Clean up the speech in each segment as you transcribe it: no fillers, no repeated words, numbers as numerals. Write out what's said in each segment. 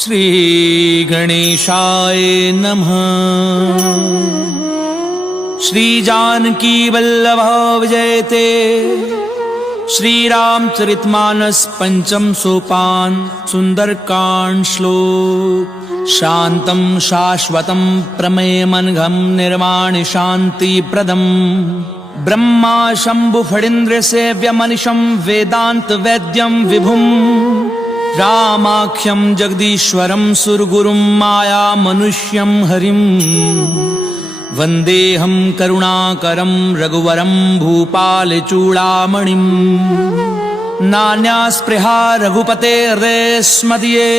श्री गणेशाय नमः। श्री जानकी वल्लभ विजयते। श्री रामचरितमानस पंचम सोपान सुंदरकांड श्लोक। शांतं शाश्वतं प्रमेयमनघं निर्वाण शांति प्रदम ब्रह्मा शंभु फणीन्द्र सेव्यमनिशं वेदांत वैद्यं विभुं रामाख्यं जगदीश्वरं सुरगुरुं माया मनुष्यं हरिं वन्देऽहं करुणाकरं रघुवरं भूपालचूडामणिं। नान्यास्पृहा रघुपतेर्स्मदीये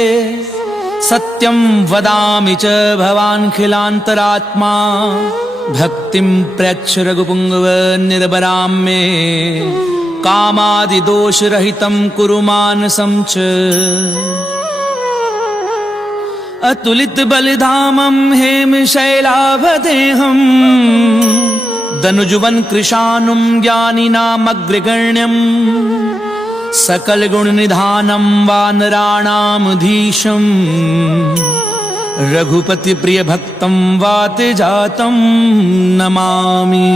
सत्यं वदामि च भवान्खिलान्तरात्मा। भक्तिं प्रयच्छ रघुपुंगव निर्भरां मे कामादिदोषरहितं कुरु मानसं च। अतुलित बलिधामं हेमशैलाभदेहं दनुजुवन कृशानुं ज्ञानिनामग्रगण्यं सकल गुण निधानं वानराणामधीशं रघुपति प्रिय भक्तं वातजातं नमामि।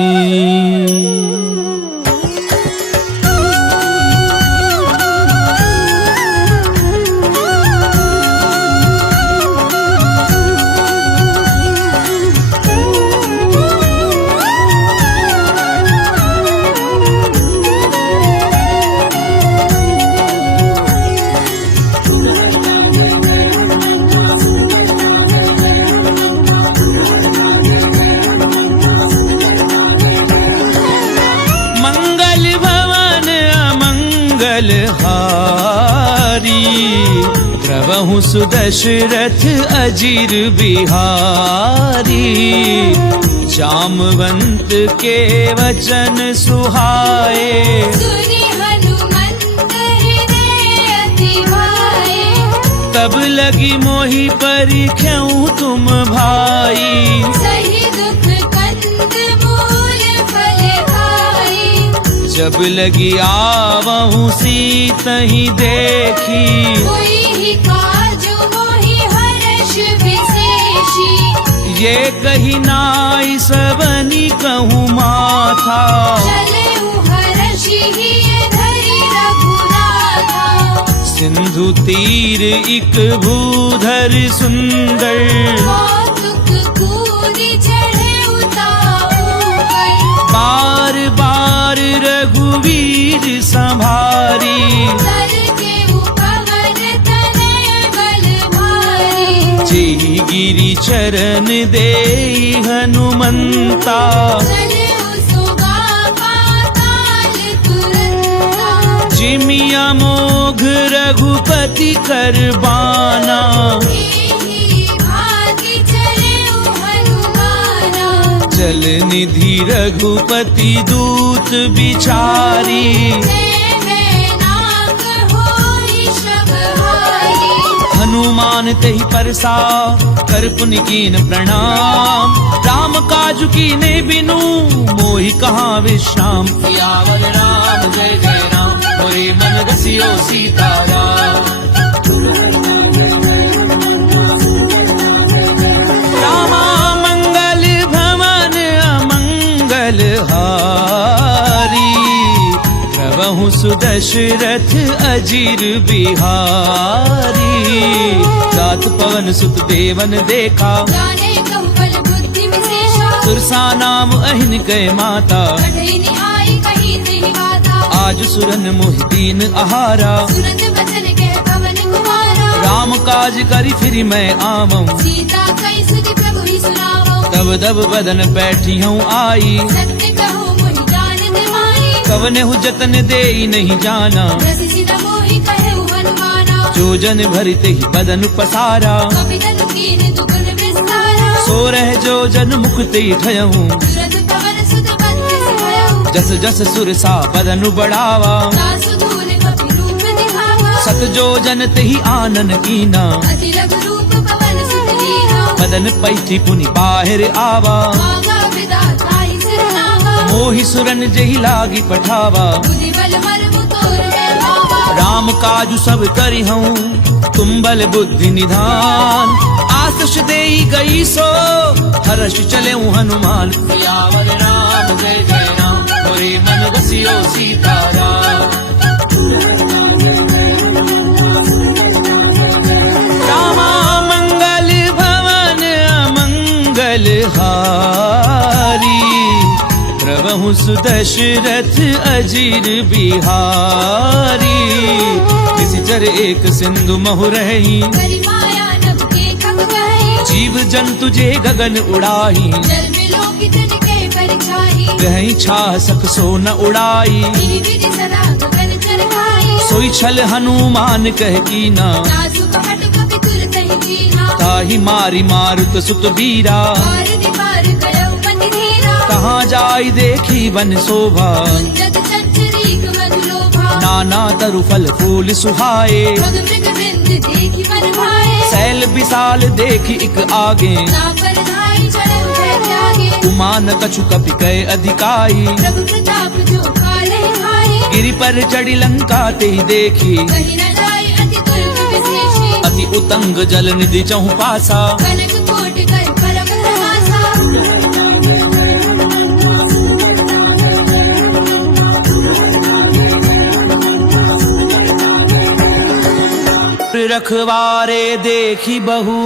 प्रभु सुदशरथ अजीर बिहारी। जामवंत के वचन सुहाए सुनि हनुमंत हृदय अति भाए। तब लगी मोहि परिख्याऊं तुम भाई। सही दुख कंद मूल फल खाई। जब लगी आवहूं सीतहि देखी। कोई ही काजु मोहि हर्ष विशेषी। ये कही नाई सबनी कहूँ माथा। चलेउ हर्षि हिय धरि रघुनाथा। सिंधु तीर इक भूधर सुंदर। कौतुक कूदि चढ़ेउ ताऊ पर। बार बार रघुवीर संभारी। तर केउ पवन तनय बल भारी। जेहि गिरि चरण देई हनुमंता। चलेउ सुगा पाताल तुरंता। जिमिया मोघ रघुपति कर बाना। एहि भाति चलेउ हनुमाना। जल निधि रघुपति दूत बिचारी। नाक होई शबहारी। हनुमान तेहि परसा कर पुनि कीन प्रणाम। राम काजु कीने बिनु मोहि कहाँ विश्राम। सियावर राम जय जय राम मोरे मन रसियो सीताराम। रामा मंगल भवन अमंगल हारी। प्रभु सुदशरथ अजीर बिहारी। जात पवन सुत देवन देखा। जाने कहु बल बुद्धि विशेषा। सुरसा नाम अहिन कै माता। कठिन आई कही तेहि बाता। आज सुरन मोहि दीन आहारा। सुनत बचन कह पवन कुमारा। राम काज करि फिर मैं आवऊं। सीता कई सुधि प्रभु ही सुनावो। तब दब बदन बैठी हूँ आई। सत्य कहु मोहि जानत माई। कवने हु जतन देई नहीं जाना। रस सीता मोहि कहेउ हनुमाना। जो जन भरिते ही बदन पसारा। कपितन कीन दुगुन विस्तारा। सो रह जो जन मुख ते ठयहूँ। तुरंत पवन सुत बंधि सिखयउ। जस जस सुरसा बदनु बढ़ावा। दासु दून कपि रूप दिखावा। सत जो जन तेहि आनन कीना। अति लघु रूप पवन सुत लीना। बदन पैठी पुनि बाहिर आवा। मांगा विधाता ही सिरनावा। मोहि सुरन जहि लागी पठावा। बुद्धि बल मर्मु तोर जय भावा। राम काजु सब करी हूँ तुम बल बुद्धि निधान। आशीष देई गई सो हर्ष चले हनुमान। सियावर राम जय जय राम मोरे मन बसियो सीताराम। रामा मंगल भवन अमंगल हारी। प्रभु सुदशरथ अजीर बिहारी। निशिचर एक सिंधु महु रही। करी माया नभ के खग गए। जीव जंतु जे गगन उड़ाही। जल बिलो कितन के परिछाई। गहई छा सक सो न उड़ाई। इहि विधि सदा गगन चरखाई। सोई छल हनुमान कह कीना। नासु कपट कपि तुरत ही कीना। ताहि मारी मारुत सुत बीरा। पार निपार करऊ पति धीरा। कहाँ जाई देखी बन शोभा। कुंजत चंचरीक मधु लोभा। नाना तरु फल फूल सुहाए। मग मृग बिंद देखि मन भाए। सैल विशाल देखी इक आगे। नापर धाई चढ़ऊ भय त्यागे। उमान कछु कपि कय अधिकाई। प्रभु प्रताप जो काले हाय। गिरि पर चढ़ी लंका ते देखी। कहीं न जाय अति दुर्ग विशेषी। अति उतंग जल निधि चहु पासा। कनक कोट कर परम प्रवासा। रखवारे देखी बहु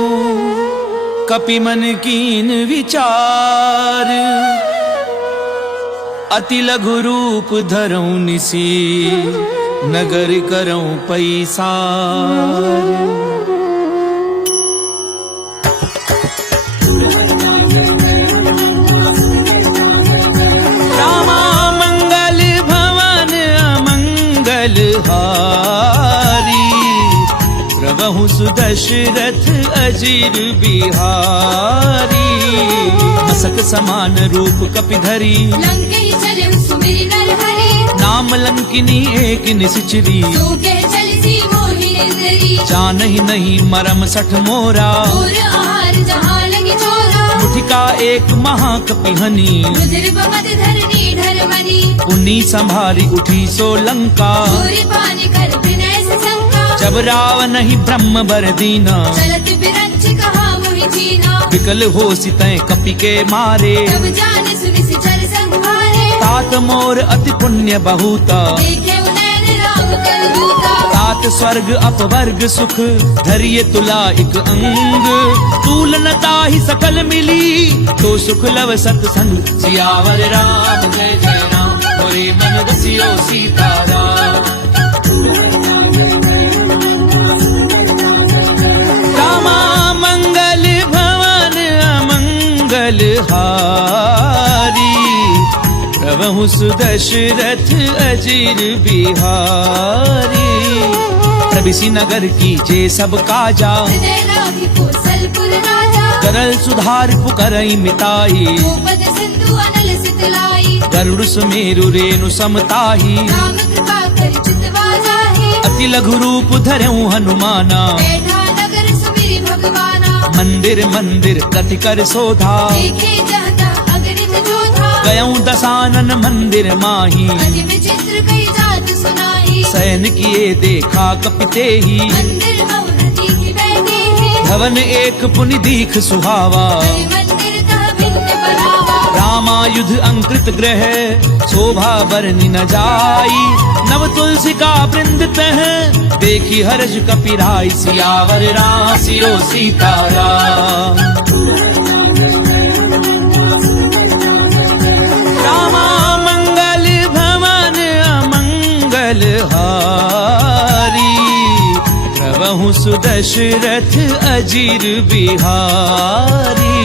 कपि मन कीन विचार। अति लघु रूप धरऊं निसी नगर करऊं पैसार। रामा मंगल भवन अमंगल हारी। प्रभु सुदशरथ अजीर बिहारी। मसक समान रूप कपि धरी। लंके चले सुमिरि नर हरि। नाम लंकिनी एक निशिचरी। सो कह चलसी मोहि निंदरी। जानहि नहीं मरम सठ मोरा। और आहार जहाँ लगे चोरा। मुठिका एक महाकपि हनी। रुधिर बमत धरनी ढरमनी। पुनी संभारी उठी सो लंका। चोरी पानी कर विनय से शंका। जब रावण ही ब्रह्म बर दीना। चलत बिरंच कहा मोहि चीना। विकल हो सितय कपि के मारे। जब जाने सुनि सिचर संहारे। तात मोर अति पुण्य बहुता। देखे उनैन राम कर दूता। तात स्वर्ग अपवर्ग सुख धरिय तुला इक अंग। तूलनता ही सकल मिली तो सुख लव सत्संग। सियावर राम जय जय राम मोरे मन बसियो सीताराम। रामा मंगल भवन अमंगल हारी। प्रभु सुदशरथ अजीर बिहारी। प्रभिसी नगर की जे सब काजा। हृदय लाभि कौशलपुर राजा। करल सुधार पुकरई मिताई। गोपद सिंधु अनल सितलाई। गरुड़ सुमेरु रेणु समताही। राम कृपा कर चितवा जाहि। अति लघु रूप धरऊं हनुमाना। बैठा नगर सुमिरि भगवाना। मंदिर मंदिर कति कर शोधा। देखे जहता अगणित जोधा। गयऊं दसानन मंदिर माही। अति विचित्र कई जात सुनाई। सैन किए देखा कपि तेहि। मंदिर बहुरति की बैठी है। भवन एक पुनि दीख सुहावा। हरि मंदिर तह भिन्न बनावा। रामायुध अंकृत ग्रह शोभा बरनि न जाई। नव तुलसी का वृंद तह देखी हर्ष कपि राई। सियावर राम सियो सीताराम। रामा मंगल भवन अमंगल हारी। प्रभु सुदशरथ अजीर बिहारी।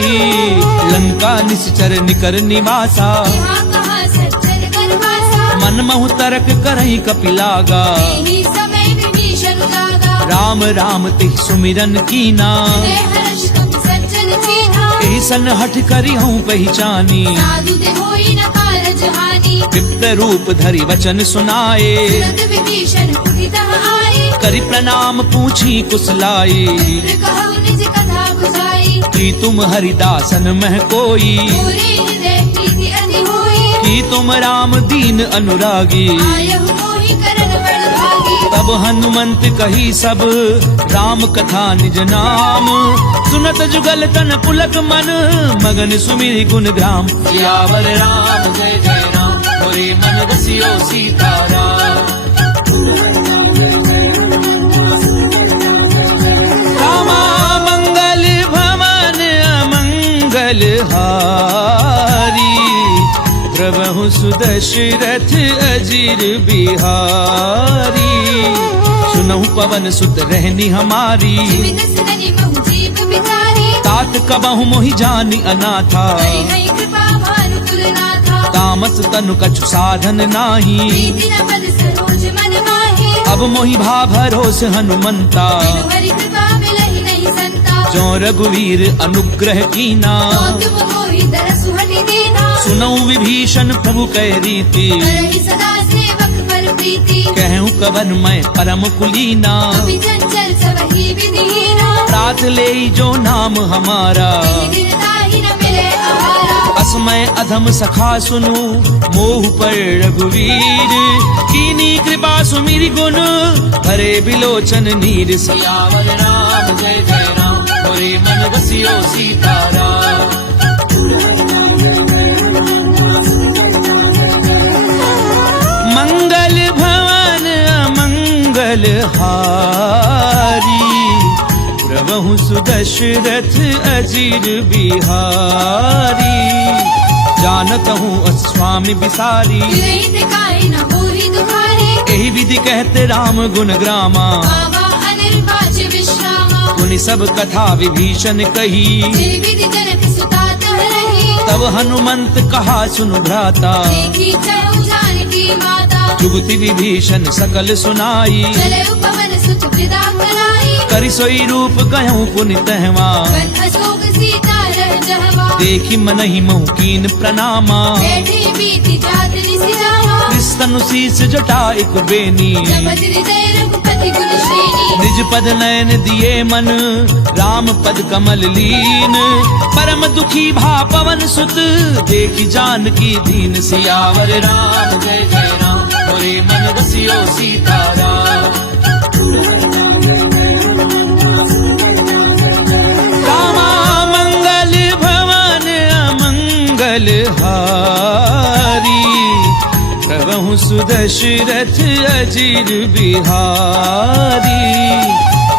लंका निश्चर निकर निवासा। यहाँ कहाँ सज्जन करवासा। मन महु तरक करई कपि लागा। यही समय विभीषण जागा। राम राम तिह सुमिरन कीना। हृदय हर्ष कपि सज्जन चीन्हा। एहि सन हठ करी हूँ पहचानी। साधु ते होई न कारज हानि। विप्त रूप धरि वचन सुनाए। तुरत विभीषण उठि तह आए। करि प्रणाम पूछी कुशलाई। मित्र कहु निज कथा बुझाई। कि तुम हरिदासन मह कोई। पूरे हृदय प्रीति अति होई। कि तुम राम दीन अनुरागी। आयहु मोहि करन बड़ भागी। तब हनुमंत कही सब राम कथा निज नाम। सुनत जुगल तन पुलक मन मगन सुमिरि गुण ग्राम। सियावर राम जय जय राम मोरे मन बसियो सीताराम। रामा मंगल भवन अमंगल हारी। प्रभु सुदशरथ अजीर बिहारी। सुनहु पवन सुत रहनी हमारी। सुमित सननि महु जीव बिचारी। तात कबहु मोहि जानि अनाथा। हरि हरि कृपा भानु कुलनाथा। तामस तनु कछु साधन नाही। प्रीति न पद सरोज मन माही। अब मोहि भा भरोस हनुमंता। बिनु हरि कृपा मिलहि नहीं संता। जो रघुवीर अनुग्रह कीना। तो तुम मोहि दरसु हटि दीना। सुनऊ विभीषण प्रभु कह रीति। करहि सदा सेवक पर प्रीति। कहूँ कवन मैं परम कुलीना। कपि चंचल सबहि विधीना। प्रात ले जो नाम हमारा। दिन ताहि न मिले आहारा। असमय अधम सखा सुनु मोह पर रघुवीर। कीनी कृपा सुमिरि गुण भरे बिलोचन नीर। सियावर राम जय जय राम मोरे मन बसियो सीताराम। मंगल भवन अमंगल हारी। प्रभु सुदशरथ अजीर बिहारी। जानत हूँ अस्वामी बिसारी। रहित काहि न होहि दुखारी। यही विधि कहते राम गुण ग्रामा। बाबा अनिर्वाच विश्रामा। पुनि सब कथा विभीषण कही। जिन विधि जनक सुता तह रही। तब हनुमंत कहा सुनु भ्राता। देखी चहु जानकी माता। जुगति विभीषण सकल सुनाई। चले उपवन सुत पिता कराई। करि सोई रूप गयऊँ पुनि तहवा। बन अशोक सीता रह जहवा। देखी मनहि महु कीन प्रणामा। बैठे बीती जात निसि जावा। निस्तनु शीस जटा एक बेनी। जपत हृदय रघुपति गुण श्रेणी। निज पद नयन दिए मन राम पद कमल लीन। परम दुखी भा पवन सुत देखी जानकी दीन। सियावर राम जय जय राम मोरे मन बसियो सीताराम। रामा मंगल भवन अमंगल हारी। प्रभु सुदशरथ अजीर बिहारी।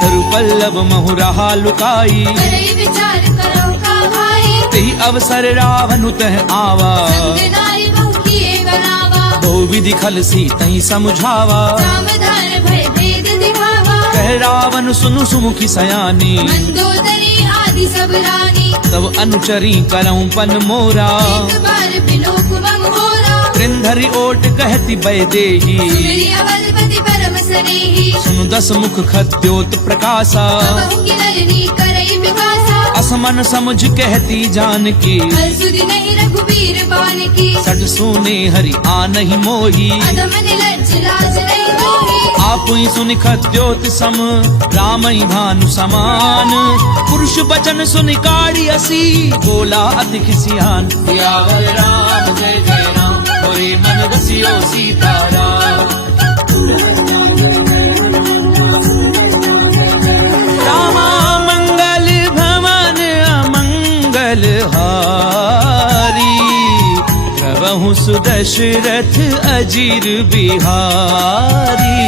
तरु पल्लव महु रहा लुकाई। करई विचार करो का भाई। तेहि अवसर रावण तह आवा। संग नारी बहु किए बनावा। बहु विधि खल सी तही समझावा। सावधान भय भेद दिखावा। कह रावण सुनु सुमुखी सयानी। मंदोदरी आदि सब रानी। तब अनुचरी करऊं पन मोरा। एक बार बिलोक बम होरा। त्रिंधरि ओट कहती बय देही। सुमिरि अवलपति परम सनेही। सुनु दस मुख खद्योत प्रकाशा। बहु की नलिनी करई विकासा। असमन समझ कहती जानकी। हल सुधि नहीं रघुबीर बान की। सट सुने हरि आनहि मोही। अधम निलज्ज लाज नहीं मोही। आपुई सुनि खद्योत सम रामई भानु समान। पुरुष बचन सुनि काढ़ी असी बोला अति खिसियान। सियावर राम जय जय राम मोरे मन बसियो सीताराम। रामा मंगल भवन अमंगल हारी। प्रभु सुदशरथ अजीर बिहारी।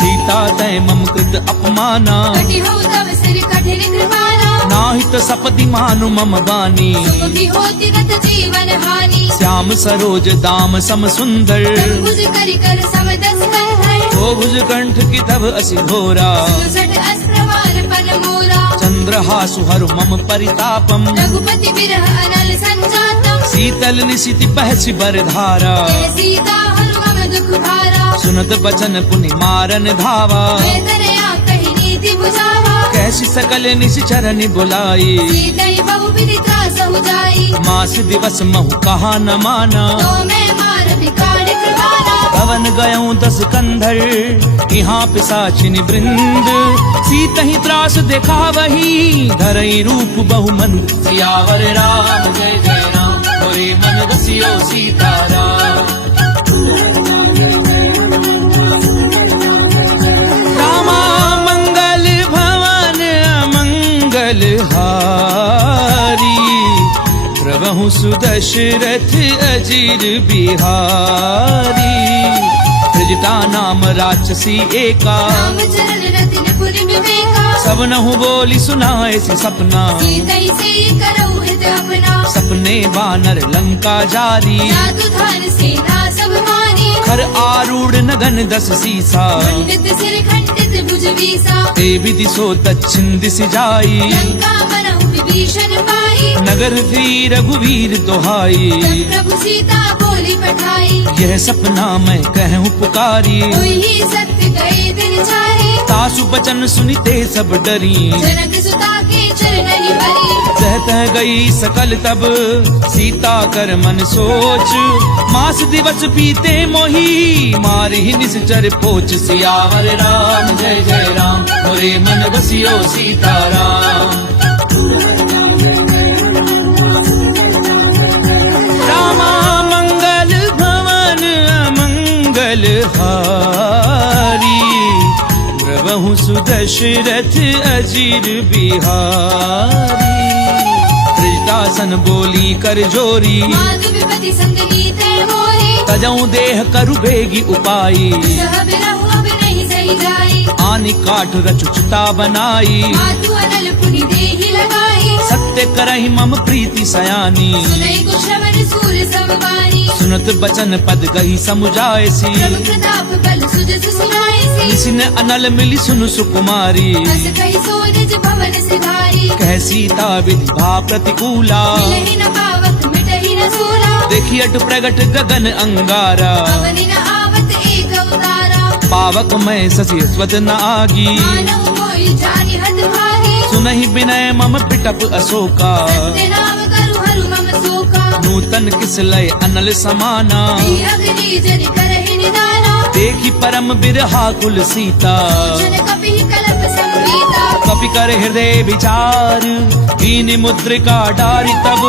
सीता तय मम कृत अपमाना। कटि हो तव सिर कठिन कृपाना। नाहित सपदि मानु मम बानी। सुखी होति रत जीवन हानि। श्याम सरोज दाम सम सुंदर। तब भुज करि कर समदस कंधर। ओ भुज कंठ की तब असि घोरा। सुसट अस्त्रवार पन मोरा। चंद्रहासु हरु मम परितापम। रघुपति बिरह अनल संजातम। शीतल निशिति बहसि बरधारा। जय सीता हनुमम दुख भारा। सुनत बचन पुनि मारन धावा। मैं तरया कहि नीति बुझावा। कैसी सकल निश्चरनि बुलाई। सीतई बहु विधि त्रासहु जाई। मास दिवस महु कहा न माना। तो मैं मार भिखार कृपाना। भवन गयऊँ दस कंधर यहाँ पिशाचिनि वृंद। सीतहि त्रास देखा वही धरई रूप बहु मन। सियावर राम जय जय राम मोरे मन बसियो सीताराम। मंगल हारी प्रभु सुदशरथ अजीर बिहारी त्रिजटा नाम राक्षसी एका राम चरण रत्नपुर विवेका सब नहु बोली सुनाए सी सपना सीतई से करो हित अपना सपने बानर लंका जारी जादू धार सेना सब मारी खर आरूढ़ नगन दस सीसा खंडित सिर खंडित भुज बीसा ते विधि सो दक्षिण दिश जाई लंका बनहु विभीषण पाई नगर फिरी रघुवीर दोहाई तब प्रभु सीता बोली पठाई यह सपना मैं कहूँ पुकारी वही सत्य गए दिन चाहे तासु बचन सुनिते सब डरी जनक सुता के चरण ही भरी सहत गई सकल तब सीता कर मन सोच मास दिवस बीते मोही मारी निश्चर पोच सियावर राम जय जय राम मोरे मन बसियो सीताराम रामा मंगल भवन अमंगल हारी प्रभु सुदशरथ अजीर बिहारी त्रिजटासन बोली कर जोरी माधु विपति संगनी तय मोरे तजऊ देह करु बेगी उपाई सह बिरहु अब नहीं सही जाई आनि काठ रचुचता बनाई मातु अनल पुनि देहि लगाई सत्य करहि मम प्रीति सयानी सुनई कुश्रवण सूर समवानी सुनत बचन पद गही समुझाए सी प्रभु प्रताप बल सुजस सुनाई सी निसिन अनल मिली सुनु सुकुमारी हस कहि सोनिज भवन सिधारी कह सीता विधि भा प्रतिकूला मिलहि न पावक मिटहि न सूरा देखी अट प्रगट गगन अंगारा पवनि न आवत एक अवतारा पावक मैं ससी स्वत न आगी मानव मोहि जानि हत भागी सुनहि विनय मम पिटप अशोका सत्य नाम करु हरु मम शोका नूतन किस लय अनल समाना ही अग्नि जनि करहि निदाना देखी परम बिरहा कुल सीता जन कपि कलप संगीता कपि कर हृदय विचार दीन मुद्रिका डारी तब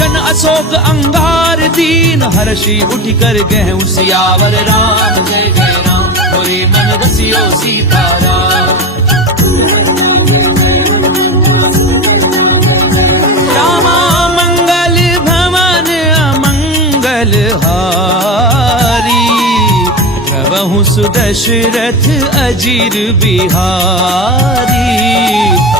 जन अशोक अंगार दीन हर्षि उठ कर गह सियावर राम जय जय राम मोरे मन बसियो सीताराम रामा मंगल भवन अमंगल हारी प्रभु सुदशरथ अजीर बिहारी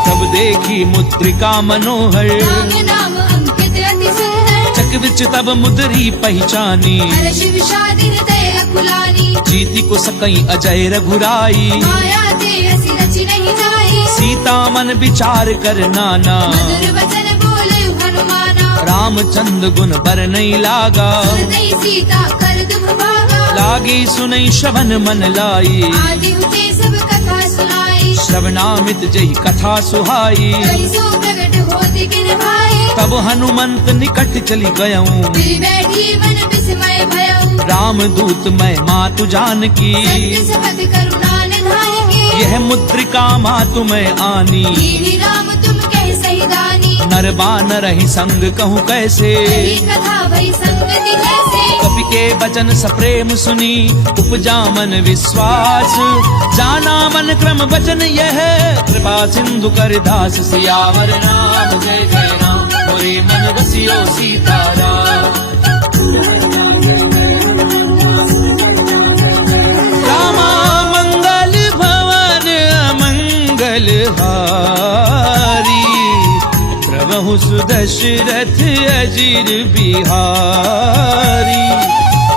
तब देखी मुद्रिका मनोहर राम नाम अंकित अति सुंदर चक विच तब मुद्री पहचानी हर्ष विषाद हृदय अकुलानी जीति को सकई अजय रघुराई माया ते हसी रचि नहीं जाई सीता मन विचार कर नाना मधुर वचन बोले हनुमाना रामचंद्र गुण बर नहीं लागा सुनई सीता कर दुख भागा लागी सुनई श्रवण मन लाई आदि हुते सब कथा सुनाई श्रवणामित जही कथा सुहाई कहि सो प्रगट होति किन भाई तब हनुमंत निकट चली गयऊं फिर बैठी मन विस्मय भयऊ राम दूत मैं मातु जानकी सत्य समत करुणा निधान के यह मुद्रिका मातु मैं आनी दीनी राम तुम कह सही दानी नर बानर ही संग कहूँ कैसे यही कथा भई संगति जैसे कपि के वचन सप्रेम सुनी उपजा मन विश्वास जाना मन क्रम वचन यह कृपा सिंधु कर दास सियावर राम जय जय राम मोरे मन बसियो सीताराम रामा मंगल भवन अमंगल हारी प्रभु सुदशरथ अजीर बिहारी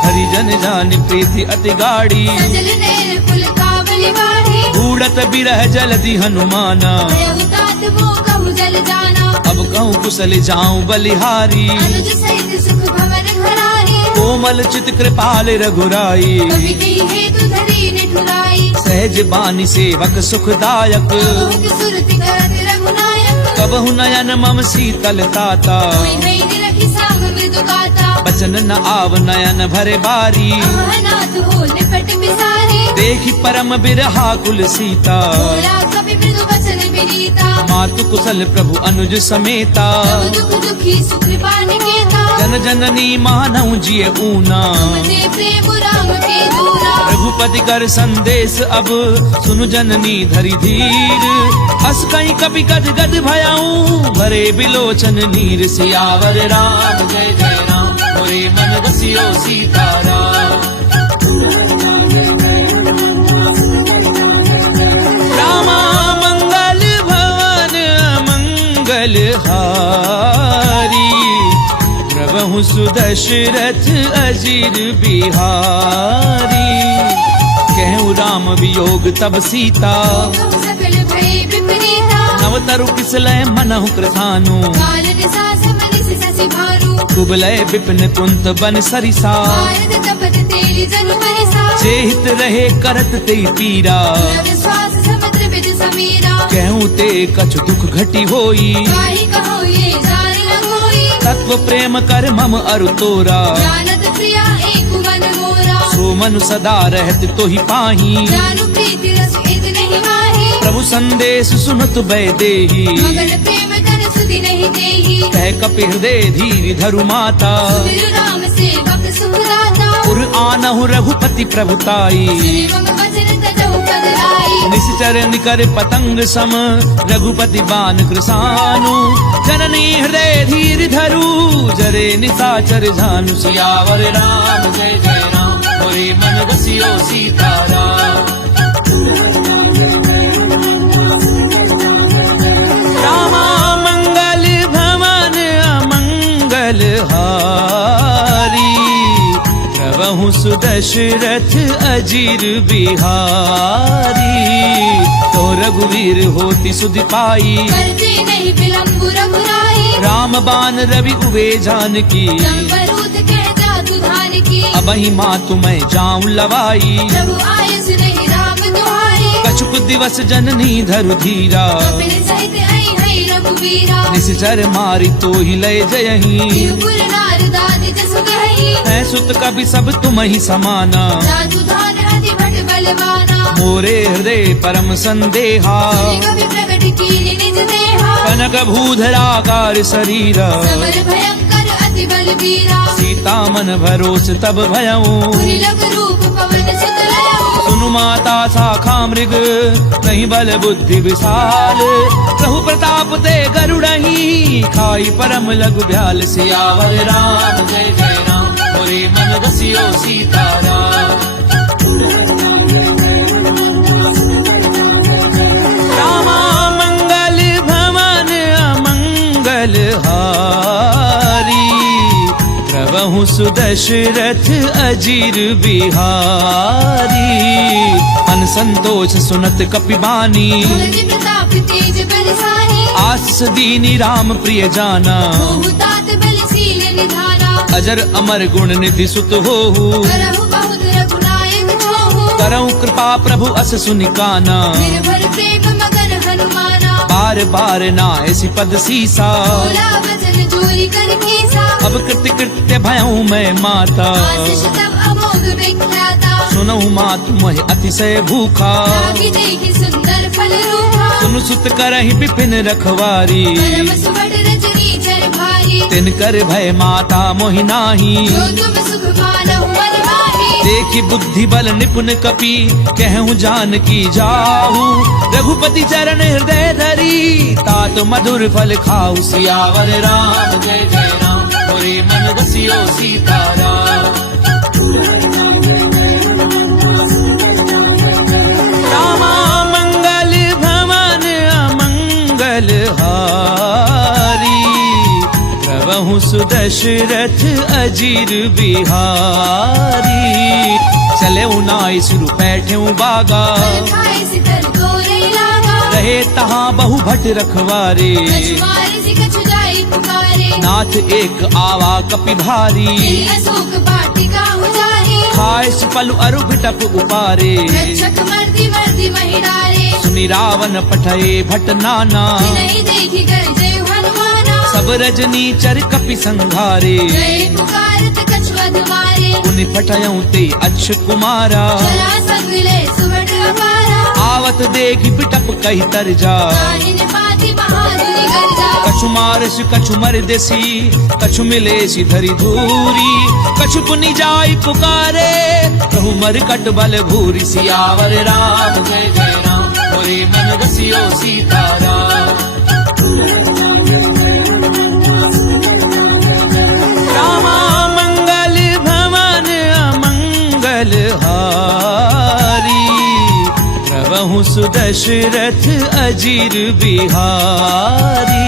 हरिजन जान प्रीति अति गाड़ी सजल नैन पुल कावली बाढ़े बूढ़त बिरह जलधि हनुमाना भयउ तात वो कहु जल जाना अब कहूँ कुशल जाऊं बलिहारी अनुज सहित सुख भवन घरारी कोमल चित कृपाल रघुराई कवि कही हेतु धरी निठुराई सहज बानी सेवक सुखदायक बहु सुरति करत रघुनायक कबहु नयन मम शीतल ताता कोई नहीं निरखि साम मृदु गाता बचन न आव नयन भरे बारी अमरनाथ हो निपट बिसारे देखी परम बिरहा कुल सीता बोला कवि मृदु वचन विनीता मातु कुशल प्रभु अनुज समेता सब दुख दुखी सुकृपा निकेता जन जननी मानव जिय ऊना तुमते प्रेम राम के दूरा रघुपति कर संदेश अब सुनु जननी धरि धीर हस कहीं कपि गद गद भयाऊं भरे बिलोचन नीर सियावर राम जय जय राम मोरे मन बसियो सीताराम रामा मंगल भवन मंगल हारी प्रभु सुदशरथ अजीर बिहारी कहूँ राम वियोग तब सीता सकल भय विपरीता नवतरु किसलय मनहु कृतानु कालन सास मनिस ससि भानु कुबलय विपिन कुंत बन सरिसा भारत तपत तेली जनु परिसा चेहित रहे करत ते पीरा नव श्वास समुद्र बिज समीरा कहूँ ते कछु दुख घटी होई काहि कहो ये जार न कोई तत्व प्रेम कर मम अरु तोरा जानत प्रिया एक मन मोरा सो मनु सदा रहत तो ही पाही जानु प्रीति रस इत नहीं माही प्रभु संदेश सुनत बै देही मगन प्रेम तन सुधि नहीं देही कह कपि हृदय धीर धरु माता सुमिर राम सेवक सुहराता उर आनहु रघुपति प्रभुताई श्री मम वचन तजहु पद लाई निश्चर निकर पतंग सम रघुपति बान कृसानु जननी हृदय धीर धरु जरे निशाचर झानु सियावर राम जय जय राम मोरे मन बसियो सीताराम रामा मंगल भवन अमंगल हारी प्रभु सुदशरथ अजीर बिहारी तो रघुवीर होती सुधि पाई करते नहीं विलंब रघुराई राम बान रवि उवे जानकी संवरूत कह जातु धान की अबहि मातु मैं जाऊं लवाई प्रभु आयस नहीं राम दुहारी कछुक दिवस जननी धरु धीरा कपिल सहित आई है रघुवीरा निश्चर मारी तो ही लय जयही तिरुपुर नारदाद जसु गही है सुत कवि सब तुम ही समाना जातु धान अति भट बलवाना मोरे हृदय परम संदेहा श्री कवि प्रगट कीनि निज देहा कनक भूधराकार शरीरा समर भयंकर अति बलवीरा सीता मन भरोस तब भयऊं पुरि लग रूप पवन सुत लयऊ सुनु माता शाखा मृग नहीं बल बुद्धि विशाल प्रभु प्रताप ते गरुड़ही खाई परम लघु ब्याल सियावर राम जय जय राम मोरे मन बसियो सीताराम रामा मंगल भवन अमंगल हारी प्रभु सुदशरथ अजीर बिहारी मन संतोष सुनत कपिबानी तुलसी प्रताप तेज बलसानी आस दीनी राम प्रिय जाना बहुतात बलशील निधाना अजर अमर गुण निधि सुत होहु करहु बहुत रघुनायक छोहु करऊं कृपा प्रभु अस सुनिकाना निर्भर प्रेम मगन हनुमाना बार बार ना ऐसी पद सीसा बोला वचन जोरी कर कीसा अब कृत्य कृत्य भयऊं मैं माता आशीष तब अमोघ विख्याता सुनऊ मात मोह अतिशय भूखा लागी देखी सुंदर फल रूपा सुन सुत करहि विपिन रखवारी परम सुबट रजनी चर भारी तिन कर भय माता मोहि नाही जो तुम सुख मानहु मन माही देखी बुद्धि बल निपुण कपि कहूँ जान की जाहू रघुपति चरण हृदय धरी तात मधुर फल खाऊ सियावर राम जय जय राम मोरे मन बसियो सीताराम रामा मंगल भवन अमंगल हारी प्रभु सुदशरथ अजीर बिहारी चले उनाई सुरु बैठे बागा खाए सितर तोरे लागा रहे तहाँ बहु भट रखवारे कछु मारे से कछु जाए पुकारे नाथ एक आवा कपि भारी तेरी अशोक वाटिका उजारी खाए सुपलु अरु भिटप उपारे रक्षक मर्दी मर्दी महिडारे सुनि रावण पठये भट नाना नहीं देखी कर जय हनुमाना सब रजनी चर कपि संघारे जय पुकारत कछु अधमारे उनि पठयऊं ते अक्ष कुमारा चला संगले सुबट अपारा आवत देखी बिटप कही तर जा काहिन पाती महादुनि गर्जा कछु कछु मारस कछु मर देसी, कछु मिले सी धरी धूरी, कछु पुनि जाई पुकारे, कहु मर कट बल भूरी। सियावर राम जय जय राम, मोरे मन रसियो सीताराम। रामा मंगल भवन अमंगल हारी, प्रभु सुदशरथ अजीर बिहारी।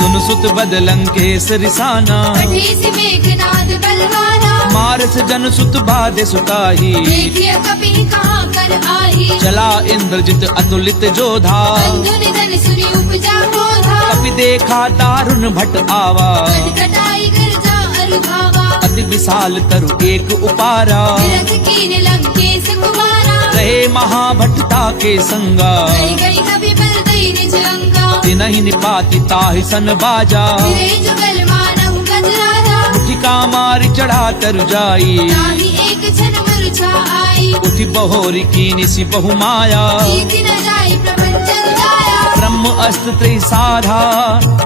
सुन सुत बदलंकेश रिसाना, बढ़े से मेघनाद बलवाना, मारस जन सुत बाधे सुताही, देखिए कपि कहाँ कर आही। चला इंद्रजित अतुलित जोधा, बंधु निधन सुनी उपजा क्रोधा, कपि देखा दारुण भट आवा, कटकटाई गर्जा अरुभावा। अति विशाल तरु एक उपारा, विरथ कीन लंकेश कुमारा, रहे महाभटता के संगा, गई गई कभी बल दई निज अंगा। तिनहि निपाति ताहि सन बाजा, फिरे जुगल मानहु गजराजा, मुखिका मारि चढ़ा तरु जाई, ताहि एक क्षण मुरझा आई। उठि बहोरी कीनि सि बहु माया, रीति न जाई प्रपंचन जाया, ब्रह्म अस्त्र त्रिसाधा,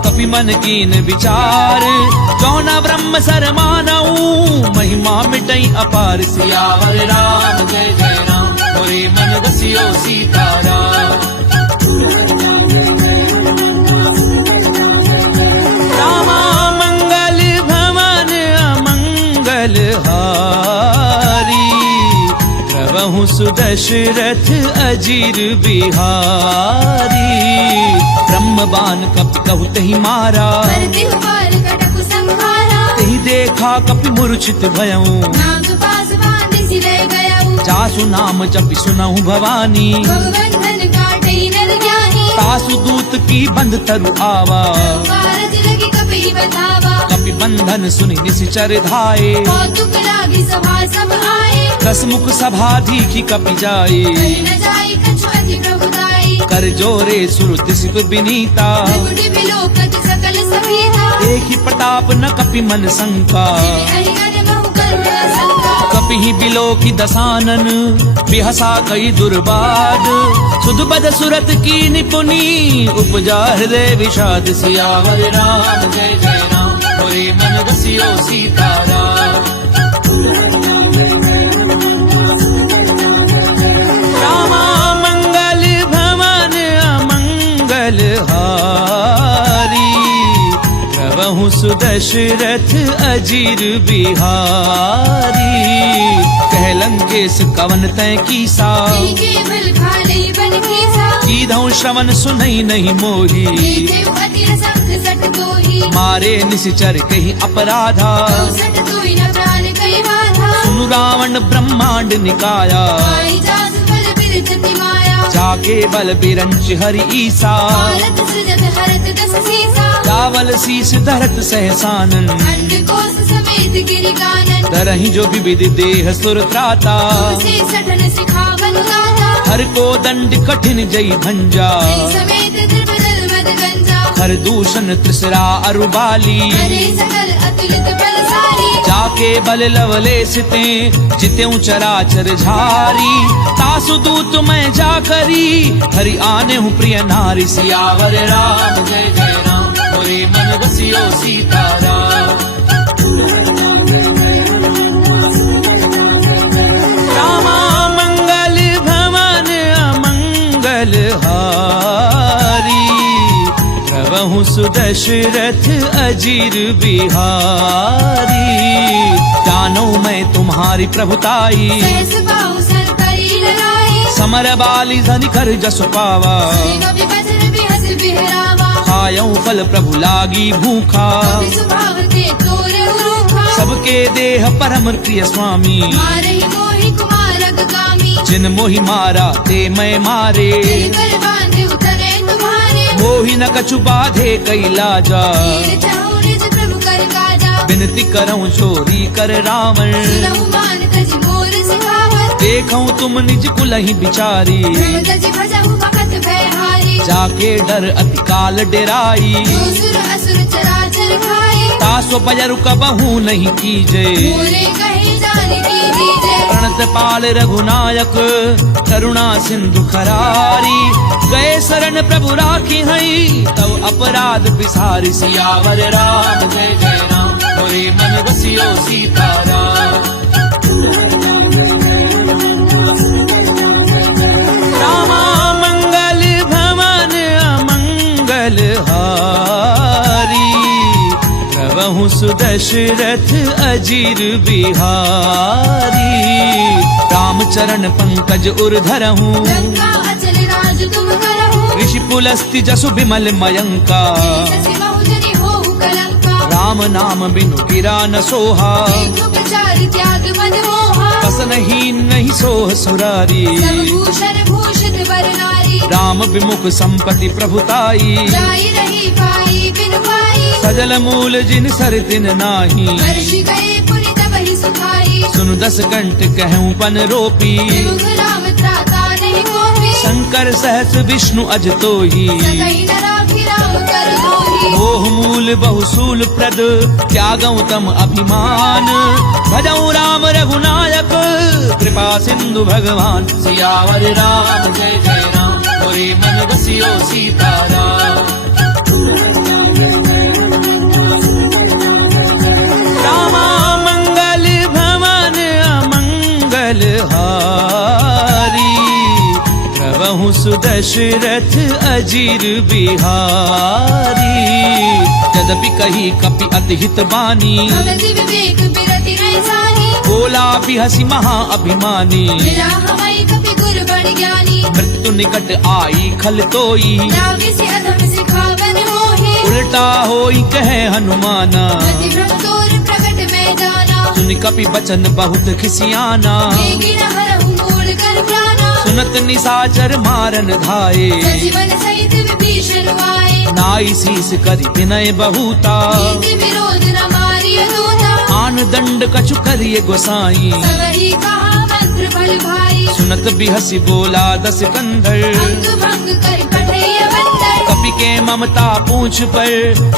कपि मन कीन विचार, जौना ब्रह्म सर मानऊ, महिमा मिटई अपार। सियावर राम जय जय राम, मोरे मन रसियो सीताराम। रामा मंगल भवन अमंगल हारी, प्रभु सुदशरथ अजीर बिहारी। ब्रह्म बान कपि कहु तहि मारा, परदेहु पार कटकु संहारा, तहि देखा कपि मूर्छित भयऊ, नाग पास बांधि सिरे गयऊ। जासु नाम जपि सुनहु भवानी, बहुबंधन काटै नर ज्ञानी, तासु दूत की बंध तरु आवा, कारज लगी कपि बतावा। कपि बंधन सुनि निश्चर धाये, कौतुक लागी सभा सब आए, दसमुख सभा दीखि कपि जाए, कहीं न जाई कछु अति प्रभुताई। कर जोरे सुर दिसिप बिनीता, त्रिपुटी बिलोकत सकल सभीता, देखि प्रताप न कपि मन शंका, जिमि अहिगन बहु कल्प असंका। कपि ही बिलोकि दसानन, बिहसा कई दुर्बाद, सुध बद सुरत की निपुनी, उपजा हृदय विषाद। सियावर राम जय जय राम, मोरे मन रसियो सीताराम। रामा मंगल भवन अमंगल हारी, प्रभु सुदशरथ अजीर बिहारी। कह लंकेश कवन तै कीसा, केवल खाले बन खीसा, कीधौ श्रवण सुनई नहीं मोही, देखेउ अति रसंख सट दोही। मारे निश्चर कही अपराधा, सट दोई न प्राण कई बाधा, सुनु रावण ब्रह्मांड निकाया, आई जासु बल बिरचति माया। जाके बल बिरंच हरि ईसा, भारत सृजत हरत दस सीसा, चावल शीस धरत सहसानन, अंड कोस समेत गिरि कानन। तरहि जो विविध देह सुर त्राता, से सठन सिखावन गाथा, हर को दंड कठिन जई भंजा, समेत त्रिपदल मद गंजा। हर दूषण त्रिसरा अरुबाली, हरे सकल अतुलित बलशाली, जाके बल लवले सिते, जितेऊ चराचर झारी। तासु दूत मैं जा करी, हरि आने हूँ प्रिय नारी। सियावर राम जय जय राम, मोरे मन रसियो सीताराम। रामा मंगल भवन अमंगल हारी, प्रभु सुदशरथ अजीर बिहारी। जानो मैं तुम्हारी प्रभुताई, सहस बाहु सर करी लड़ाई, समर बाली धनि कर जस पावा। कभी बचन बिहस बिहरावा, खायऊ फल प्रभु लागी भूखा, कभी सुभाव ते तोरे रूखा। सबके देह परम प्रिय स्वामी, मारहि मोहि कुमारक कामी, जिन मोहि मारा ते मैं मारे। तेरी कर बांधे उतरे तुम्हारे, मोहि न कछु बाधे कैलाजा, तीर चाहु निज प्रभु कर काजा। विनती करऊं चोरी कर रावण, सुनहु मान तज मोर सिखावन, देखऊं तुम निज कुलहि बिचारी। प्रभु तज भजहु बखत भयहारी, जाके डर अति काल डेराई। जो सुर असुर चराचर खाए, तासो बजरु कबहू नहीं कीजे, मोरे कहे जान की दीजे। प्रणत पाल रघुनायक करुणा सिंधु खरारी गए शरण प्रभु राखी हई तब अपराध बिसारी सियावर राम जय जय राम मोरे मन बसियो सीताराम रामा मंगल भवन अमंगल हारी प्रभु सुदशरथ अजीर बिहारी रामचरण पंकज उर धरहूँ गंगा अचल राज तुम करहु ऋषि पुलस्ति जसु बिमल मयंका जैसे बहुजनी होहु कलंका राम नाम बिनु गिरा न सोहा देखो प्रचार त्याग मद मोहा बसन ही नहीं सोह सुरारी सब भूषण भूषित वर नारी राम विमुख संपत्ति प्रभुताई जाई रही पाई बिनु पाई सजल मूल जिन सर दिन नाही वर्ष गए पुनि तब ही सुखाई सुन दस कंठ कहूँ पन रोपी विमुख राम त्राता नहीं कोपी शंकर सहस विष्णु अज तोही सकई न राखी राम कर मोही मोह मूल बहुसूल प्रद त्यागऊ तम अभिमान भजऊ राम रघुनायक कृपा सिंधु भगवान सियावर राम जय जय राम मोरे मन बसियो सीताराम रामा मंगल भवन अमंगल हारी प्रभु सुदशरथ अजीर बिहारी यद्यपि कही कपि अति हित बानी भगति विवेक बिरति नहीं सानी बोला भी हसी महा अभिमानी मिला हमारी कपि गुर बड़ ज्ञानी मृत्यु निकट आई खल तोई रावि से अधम सिखावन मोहे उल्टा होई कहे हनुमाना गति भ्रमतोर प्रकट में जाना सुन कपि बचन बहुत खिसियाना देगी न हरहु मूल कर प्राणा सुनत निसाचर मारन धाये सजीवन सहित विभीषण आए नाई शीस करि विनय बहुता नीति विरोध न मारिय दूता आन दंड कछु करिए गोसाई सबरी कहा मंत्र फल भाई सुनत बिहसी बोला दस कंधर अंग भंग कर कठैय बंदर कपि के ममता पूछ पर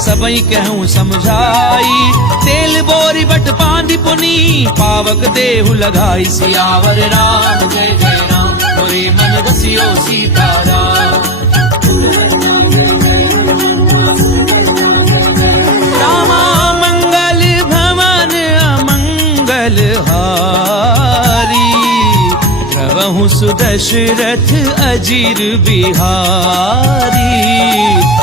सबई कहूँ समझाई तेल बोरी बट पांधि पुनी पावक देहु लगाई सियावर राम जय जय राम मोरे मन बसियो सीताराम रामा मंगल भवन अमंगल हारी प्रभु सुदशरथ अजीर बिहारी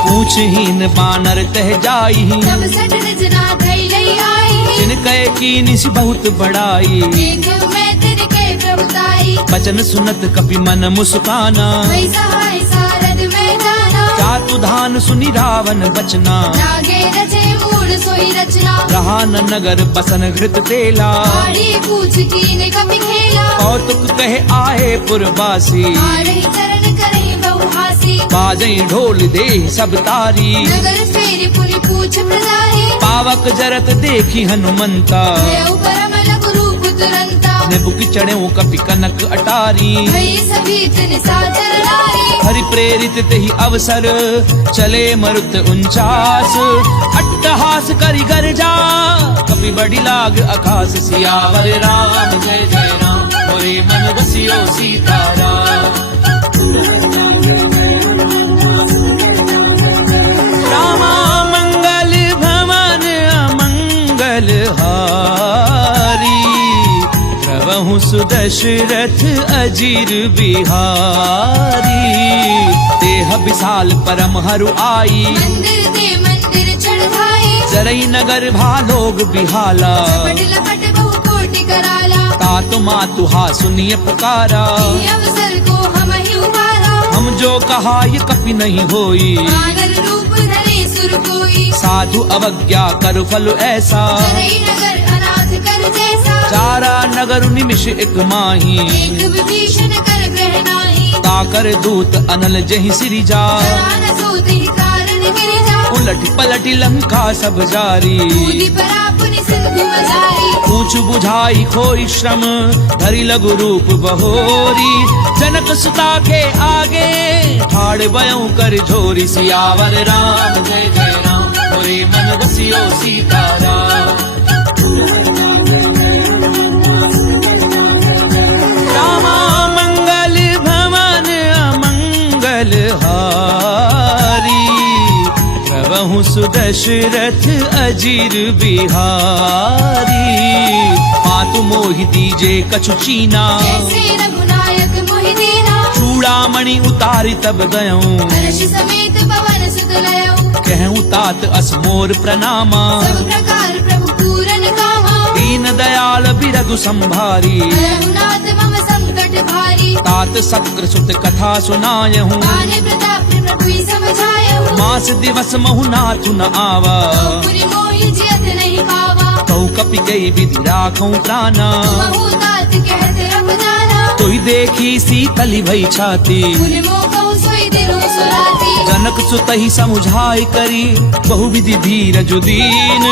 पूछहीन बानर तह जाई तब सठ रचना धई लई आई जिन कहे की निस बहुत बड़ाई देख मैं तिनके प्रभुताई बचन सुनत कपि मन मुस्काना वही सहाय सारद में जाना चातु धान सुनि रावण बचना लागे रचे मूल सोई रचना रहा न नगर बसन घृत तेला आड़ी पूछ कीने कपि खेला कौतुक कहे आए पुरवासी आरही चरण करही बहुहासी बाजई ढोल दे सब तारी नगर फेरी पुनि पूछ प्रजारी पावक जरत देखी हनुमंता भयउ परम लघु रूप तुरंता निबुक चढ़े कपि कनक अटारी भई सभी तिन साचर नारी हरि प्रेरित तेहि अवसर चले मरुत 49 अट्टहास करि गर्जा कपि बड़ी लाग आकाश सियावर राम जय जय राम मोरे मन बसियो सीताराम रामा मंगल भवन अमंगल हारी प्रभु सुदशरथ अजीर बिहारी देह विशाल परम हरु आई मंदिर दे मंदिर चढ़ाई जरई नगर भालोग बिहाला पट लपट बहु कोटि कराला तातु मातु हा सुनिय पुकारा इन्हीं अवसर को हम ही उबारा हम जो कहा ये कपि नहीं होई मानर रूप धरे सुर कोई साधु अवज्ञा कर फल ऐसा करई नगर अनाथ कर जैसा चारा नगर निमिष एक माही एक विभीषण कर ग्रह नाही ताकर दूत अनल जहि सिरिजा प्राण सोते ही कारण गिरिजा उलट पलट लंका सब जारी कूदी परा पुनि सिंधु मजारी पूछ बुझाई खोई श्रम धरि लघु रूप बहोरी जनक सुता के आगे ठाड़ बयऊ कर झोरी सियावर राम जय जय राम मोरे मन बसियो सीताराम प्रभु सुदशरथ अजीर बिहारी। मातु मोहि दीजे कछु चीना, जैसे रघुनायक मोहि दीना। चूड़ामणि उतारी तब गयऊं, हर्ष समेत पवन सुत लयऊ। कहूँ तात असमोर प्रणामा। सब प्रकार प्रभु पूरन कामा। दीन दयाल बिरगु संभारी, रघुनाथ मम संकट भारी। तात सक्र सुत कथा सुनायहूँ, आने प्रताप प्रभु समझायऊ। मास दिवस महु नाथु न आवा। पुरि मोहि जियत नहीं पावा। कहु कपि गई विधि राखऊं प्राणा। महु तात कहत रब जाना। तोहि देखी शीतली भई छाती, पुनि मोह कहु सोई दिलो सुराती। जनक सुतहि समुझाई करी, बहु विधि धीरजु दीन।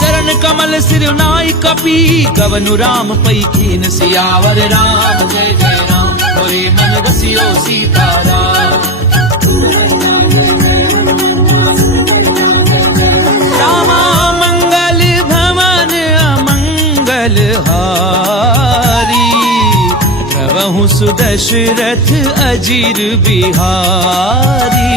चरण कमल सिर नाई कपि, गवनु राम पै कीन। सियावर राम जय जय राम, मोरे मन रसियो सीताराम। रामा मंगल भवन अमंगल हारी, प्रभु सुदशरथ अजीर बिहारी।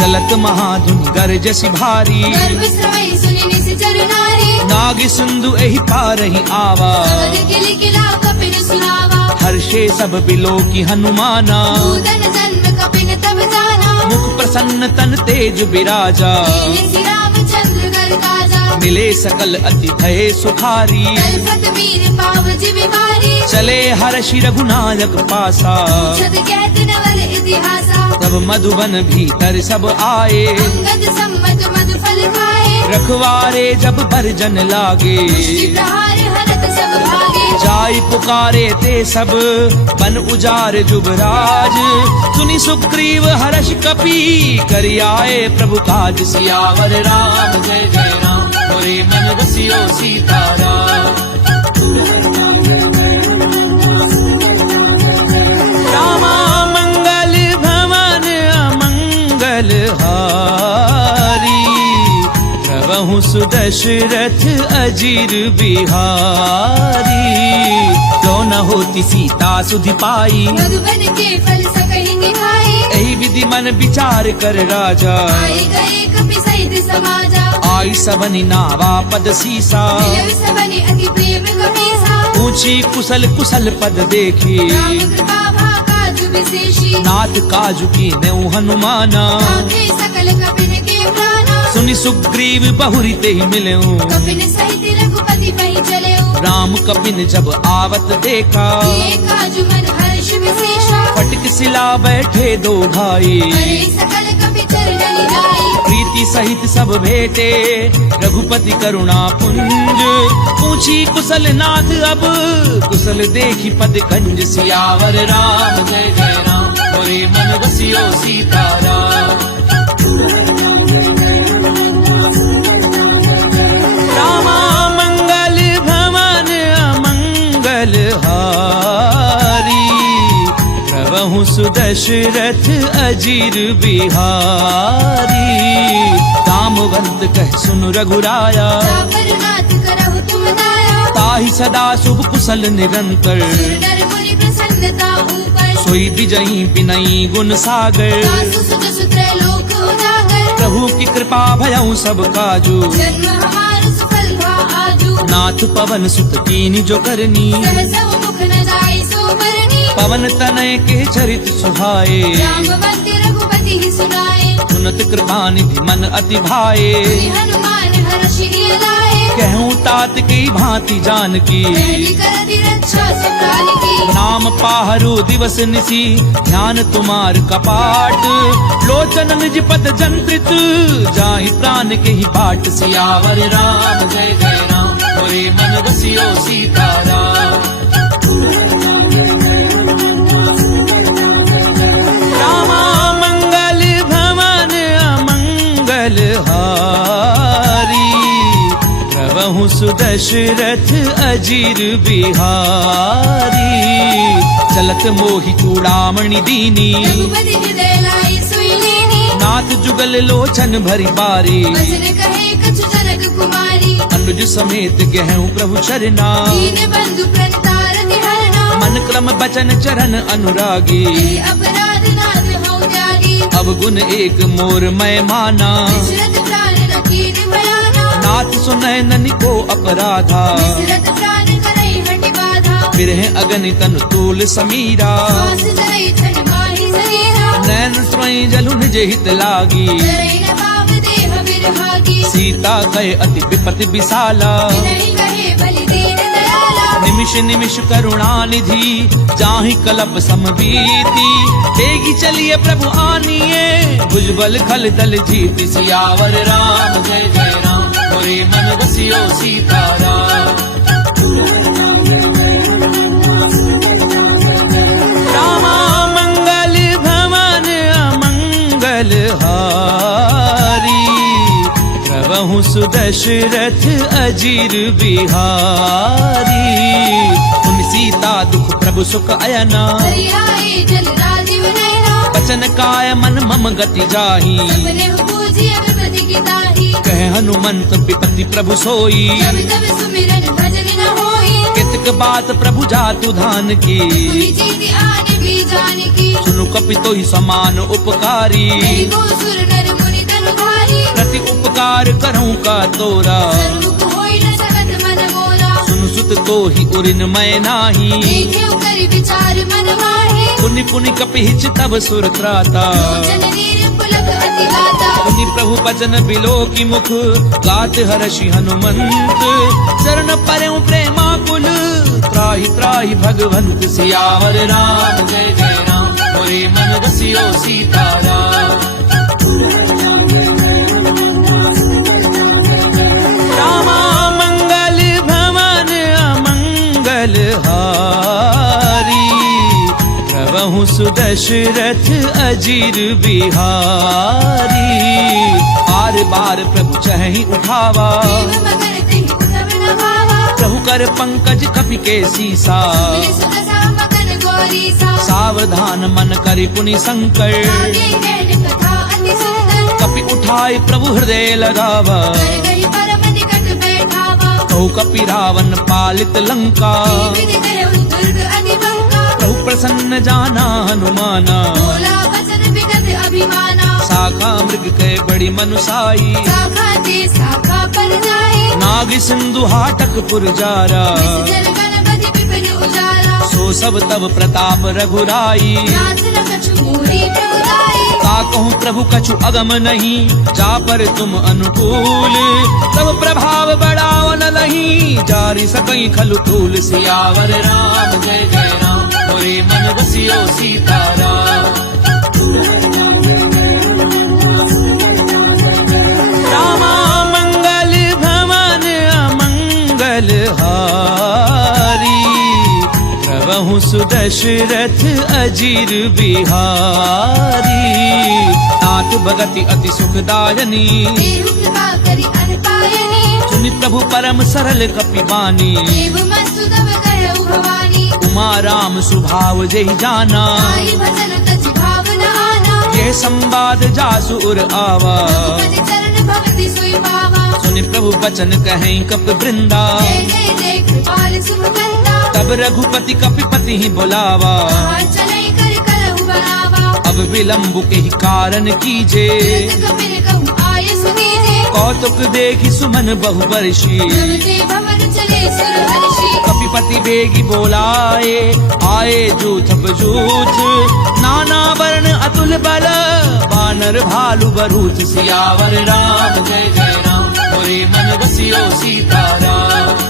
चलत महाधुनि गरजसि भारी, गर्भ श्रवै सुनि निश्चर नारी। नाग सिंधु एहि पारहि आवा। सबद किलि किला कपिन सुनावा। हर्षे सब बिलो की हनुमाना, भूतन जन्म कपिन तब जाना। मुख प्रसन्न तन तेज बिराजा। लील्हि श्री रामचंद्र कर काजा। मिले सकल अति भय सुखारी, तलफत मीर पाव जिव भारी। चले हर्षि रघुनायक पासा। छद कहत नवल इतिहासा। तब मधुबन भीतर सब आए, अंगद सम्मत मधु फल खाए। रखवारे जब बरजन लागे, मुष्टि प्रहार हरत सब भागे। जाई पुकारे ते सब बन उजार जुबराज। सुनि सुग्रीव हर्ष कपि, करि आए प्रभु काज। सियावर राम जय जय राम, मोरे मन रसियो सीताराम। रामा मंगल भवन अमंगल हारी, प्रभु सुदशरथ अजीर बिहारी। जो न होती सीता सुधि पाई, मधुबन के फल सकहि निभाई। एहि विधि मन विचार कर राजा। आए गए कपि सहित समाजा। आई सबनि नावा पद सीसा, मिलव सबनि अति प्रेम कपीसा। ऊंची कुशल कुशल पद देखी, राम कृपा भा काजु विशेषी। नाथ काजु की नेउ हनुमाना। आंखे सकल कपिन के प्राणा। सुनि सुग्रीव बहुरी ते मिलेऊ, कपिन सहित रघुपति पहि चलेऊ। राम कपिन जब आवत देखा, किए काजु मन हर्ष विशेषा। फटक सिला बैठे दो भाई। हरे सकल कपि चरण जाई। प्रीति सहित सब भेटे, रघुपति करुणा पुंज। पूछी कुशल नाथ अब, कुशल देखी पद कंज। सियावर राम जय जय राम, मोरे मन रसियो सीताराम। रामा मंगल भवन अमंगल हारी, प्रभु सुदशरथ अजीर बिहारी। दामवंत कह सुन रघुराया, जापर नाथ करहु तुम दाया। ताहि सदा शुभ कुशल निरंतर। नर मुनि प्रसन्नता ऊपर। सोई विजयी बिनई गुण सागर। दासु सुत सुत्र लोक उजागर। प्रभु की कृपा भयउ सब काजू। जन्म हमार सफल भा आजू। नाथ पवन सुत कीनी जो करनी, सहस मुख न जाय सो बरनी। पवन तनय के चरित सुहाए। रामवंत रघुपति ही सुनाए। सुनत कृपा निधि मन अति भाए। श्री हनुमान हर्षि लाए। कहूँ तात की भांति जानकी, मेरी करति रक्षा सब प्राण की। नाम पाहरु दिवस निसी, ध्यान तुम्हार कपाट। लोचन निज पद जंत्रित, जाहि प्राण के ही बाट। सियावर राम जय जय राम, मोरे मन रसियो सीताराम। रामा मंगल भवन अमंगल हारी, प्रभु सुदशरथ अजीर बिहारी। चलत मोहि चूड़ामणि दीनी, रघुपति हृदय लाई सोई लेनी। नाथ जुगल लोचन भरी बारी। वचन कहे कछु जनक कुमारी। अनुज समेत गहूँ प्रभु चरना, दीन बंधु प्रणतारति हरना। मन क्रम बचन चरण अनुरागी। ये अपराध नाथ हौ त्यागी। अवगुण एक मोर मैं माना। विसरत प्राण न कीन भयाना, नाथ सुनैनन को अपराधा। विसरत प्राण करई हटि बाधा, बिरह अगनि तनु तूल समीरा। श्वास धरई छन माहि शरीरा, नैन स्वयं जलु निज हित लागी। धरई न भाव देह विरहागी। सीता कहे अति विपति विशाला। विनहि कहे बलि दीन दयाला, निमिष निमिष करुणा निधि, जाहि कलप समबीति। तेगी चलिए प्रभु आनिए, भुजबल खल दल जीत। सियावर राम जय जय राम, मोरे मन बसियो सीताराम। रामा मंगल भवन अमंगल हारी, प्रभु सुदशरथ अजीर बिहारी। उन सीता दुख प्रभु सुख अयना, हरि आए जल राजीव नयना। बचन काय मन मम गति जाही। सपने पूजिय विपति की ताही, कह हनुमंत विपति प्रभु सोई। जब तब सुमिरन भजन न होई। कितक बात प्रभु जातु धान की, तुहि जीति आने भी जानकी। सुनु कपितो ही समान उपकारी। मेरी को सुर नर मुनि तनुधारी, प्रति उपकार करऊं का तोरा। सर्वुख होई न सकत मन मोरा। सुनु सुत तो ही उरिन मैं नाही। देखेउ करि विचार मन माहि, पुनि पुनि कपिहिच तब सुर त्राता। लोचन नीर पुलक अति गाता। पुनि प्रभु बचन बिलो की मुख, गात हर्षि हनुमंत। चरण परऊं प्रेमाकुल, त्राहि त्राहि भगवंत। सियावर राम जय जय राम, मोरे मन बसियो सीताराम। रामा मंगल भवन अमंगल हारी, प्रभु सुदशरथ अजीर बिहारी। बार बार प्रभु चहि उठावा, देव मगर तिहि उठब न भावा। प्रभु कर पंकज कपि के सीसा। मिलि सुदशा मगन गौरीसा, सावधान मन करि पुनि संकर। आगे गहन कथा अति सुंदर। कपि उठाई प्रभु हृदय लगावा, कर गई परम निकट बैठावा। कहु कपि रावण पालित लंका। विधि करहु दुर्ग अति बंका, प्रभु प्रसन्न जाना हनुमाना। बोला वचन विगत अभिमाना। शाखा मृग के बड़ी मनुसाई, शाखा ते शाखा पर जाए। नाग सिंधु हाटक पुरजारा। जल गणपति विपिन उजारा, सो सब तब प्रताप रघुराई। नाथ न कछु मोहि प्रभुताई। का कहूँ प्रभु कछु अगम नहीं, जा पर तुम अनुकूल। तब प्रभाव बढ़ाओ न लही, जारी सकई खलु तूल। सियावर राम जय जय राम, मोरे मन बसियो सीताराम। रामा मंगल भवन अमंगल हारी, प्रभु सुदशरथ अजीर बिहारी। नाथ भगति अति सुखदायनी, देहु कृपा करि अनपायनी। सुनि प्रभु परम सरल कपि बानी। देव मस्तु तब कहउ भवानी, उमा राम सुभाव जहि जाना। आई भजन तजि भावना आना। ये संवाद जासु उर आवा, रघुपति चरण भवति सोई पावा। सुनि प्रभु बचन कहें कपि वृंदा। जय जय जय कृपाल शुभ कंदा, तब रघुपति कपिपति ही बुलावा। कहाँ चलई कर करहु बरावा। अब विलम्ब के ही कारण कीजे, तुरत कपिल कहु आय सुनीजे। कौतुक देखि सुमन बहु वर्षी। तब ते भवन चले सुर हर्षि, कपिपति बेगी बोलाए, आए जूथ बजूथ। नाना वर्ण अतुल बल, बानर भालु बरूथ। सियावर राम जय जय राम, मोरे मन बसियो सीताराम।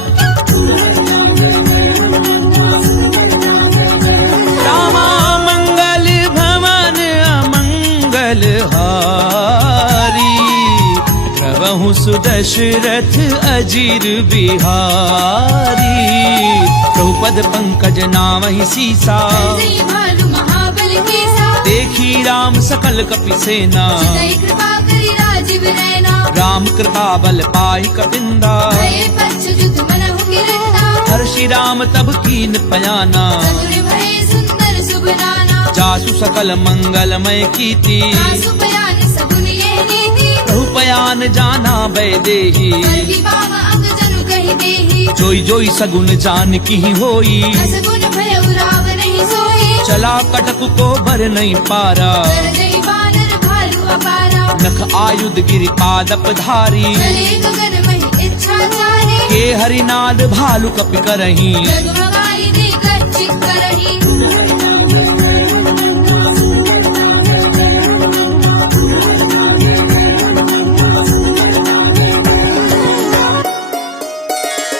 रामा मंगल भवन अमंगल हारी, प्रभु सुदशरथ अजीर बिहारी। प्रभुपद पंकज नामहि सीसा, जय भालु महाबल केसा। देखी राम सकल कपि सेना। चितई कृपा करि राजीव नयना, राम कृपा बल पाई कपिंदा। भये पंच जुत मनहु गिरंदा। हर्षि राम तब कीन पयाना। चतुर भये सुंदर शुभ नाना। जासु सकल मंगलमय कीर्ति, आसु बयान सगुन ये नीति। प्रभु पयान जाना वैदेही। कलगी बाबा अंग जनु कहि देहि, जोई जोई सगुन जान की होई। असगुन भय उराव नहीं सोई। चला कटक को भर नहीं पारा। कर जय बानर नख आयुध गिरिपादप धारी चले गगन मही इच्छाचारी के हरिनाद भालु कपि करही जगमगाई देकर चित करही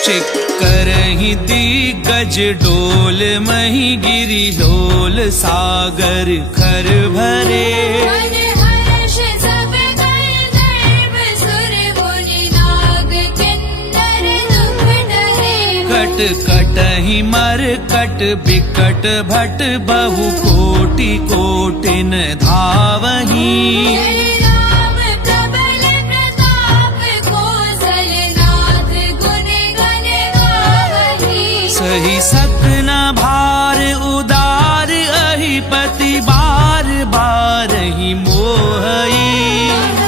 चिक्करहि दिग्गज डोल मही गिरि डोल सागर खर भरे मन हर्ष सब गए दैव सुर मुनि नाग किन्नर दुख डरे कट कटहि मर कट बिकट भट बहु कोटि कोटिन धावही जय राम प्रबल प्रताप कौशलनाथ गुण गण गावही सही सकन भार उदार अहि पति बार बार ही मोहई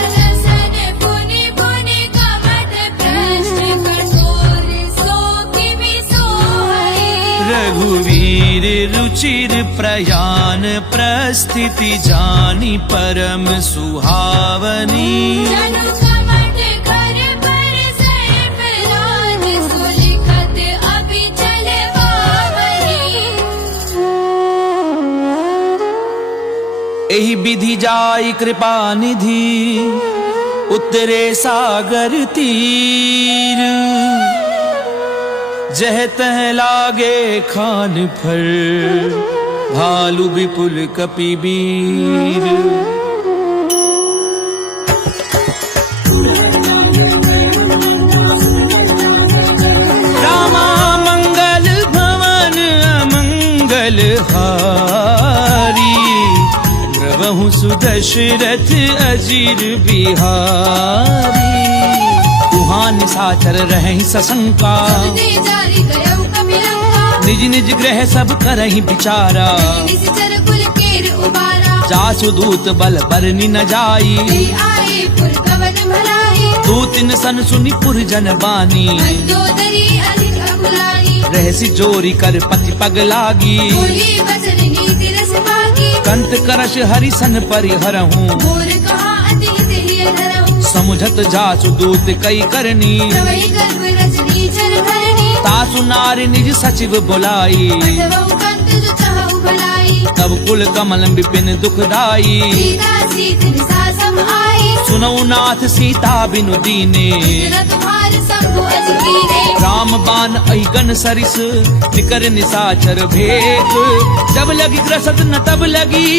रसन पुनि पुनि कमट भ्रष्ट कठोर सो किमि सोहै रघुवीर रुचिर प्रयान प्रस्थिति जानी परम सुहावनी जनु कमट कर पर सर्प राज सुलिखत अभि चल पावनी एहि विधि जाई कृपा निधि उतरे सागर तीर जह तह लागे खान फर भालु विपुल कपि वीर रामा मंगल भवन अमंगल हारी द्रवहु सुदशरथ अजीर बिहारी तुहां निसाचर रहहि सशंका दे जारी करऊ कपिलंका निज निज ग्रह सब करहि विचारा निश्चर कुल केर उबारा जासु दूत बल बरनि न जाई ले आए पुर कवन भलाई दूतिन सन सुनि पुर जन बानी मंदोदरी अधिक अकुलानी रहसि जोरी कर पति पग लागी बोली वचन नीति रस भागी कंत करश हरि सन परिहरहूं मोर कहा अति हित धरऊ समुझत जासु दूत कई करनी प्रवही गर्भ रजनी चर भरनी तासु नारी निज सचिव बुलाई पठवऊ कंत जो चाहऊ भलाई तब कुल कमल विपिन दुखदाई सीता सीत निसा सम आई सुनऊ नाथ सीता बिनु दीने न तुम्हार शंभु अज कीने राम बान अहिगन सरिस निकर निसाचर भेक जब लगी ग्रसत न तब लगी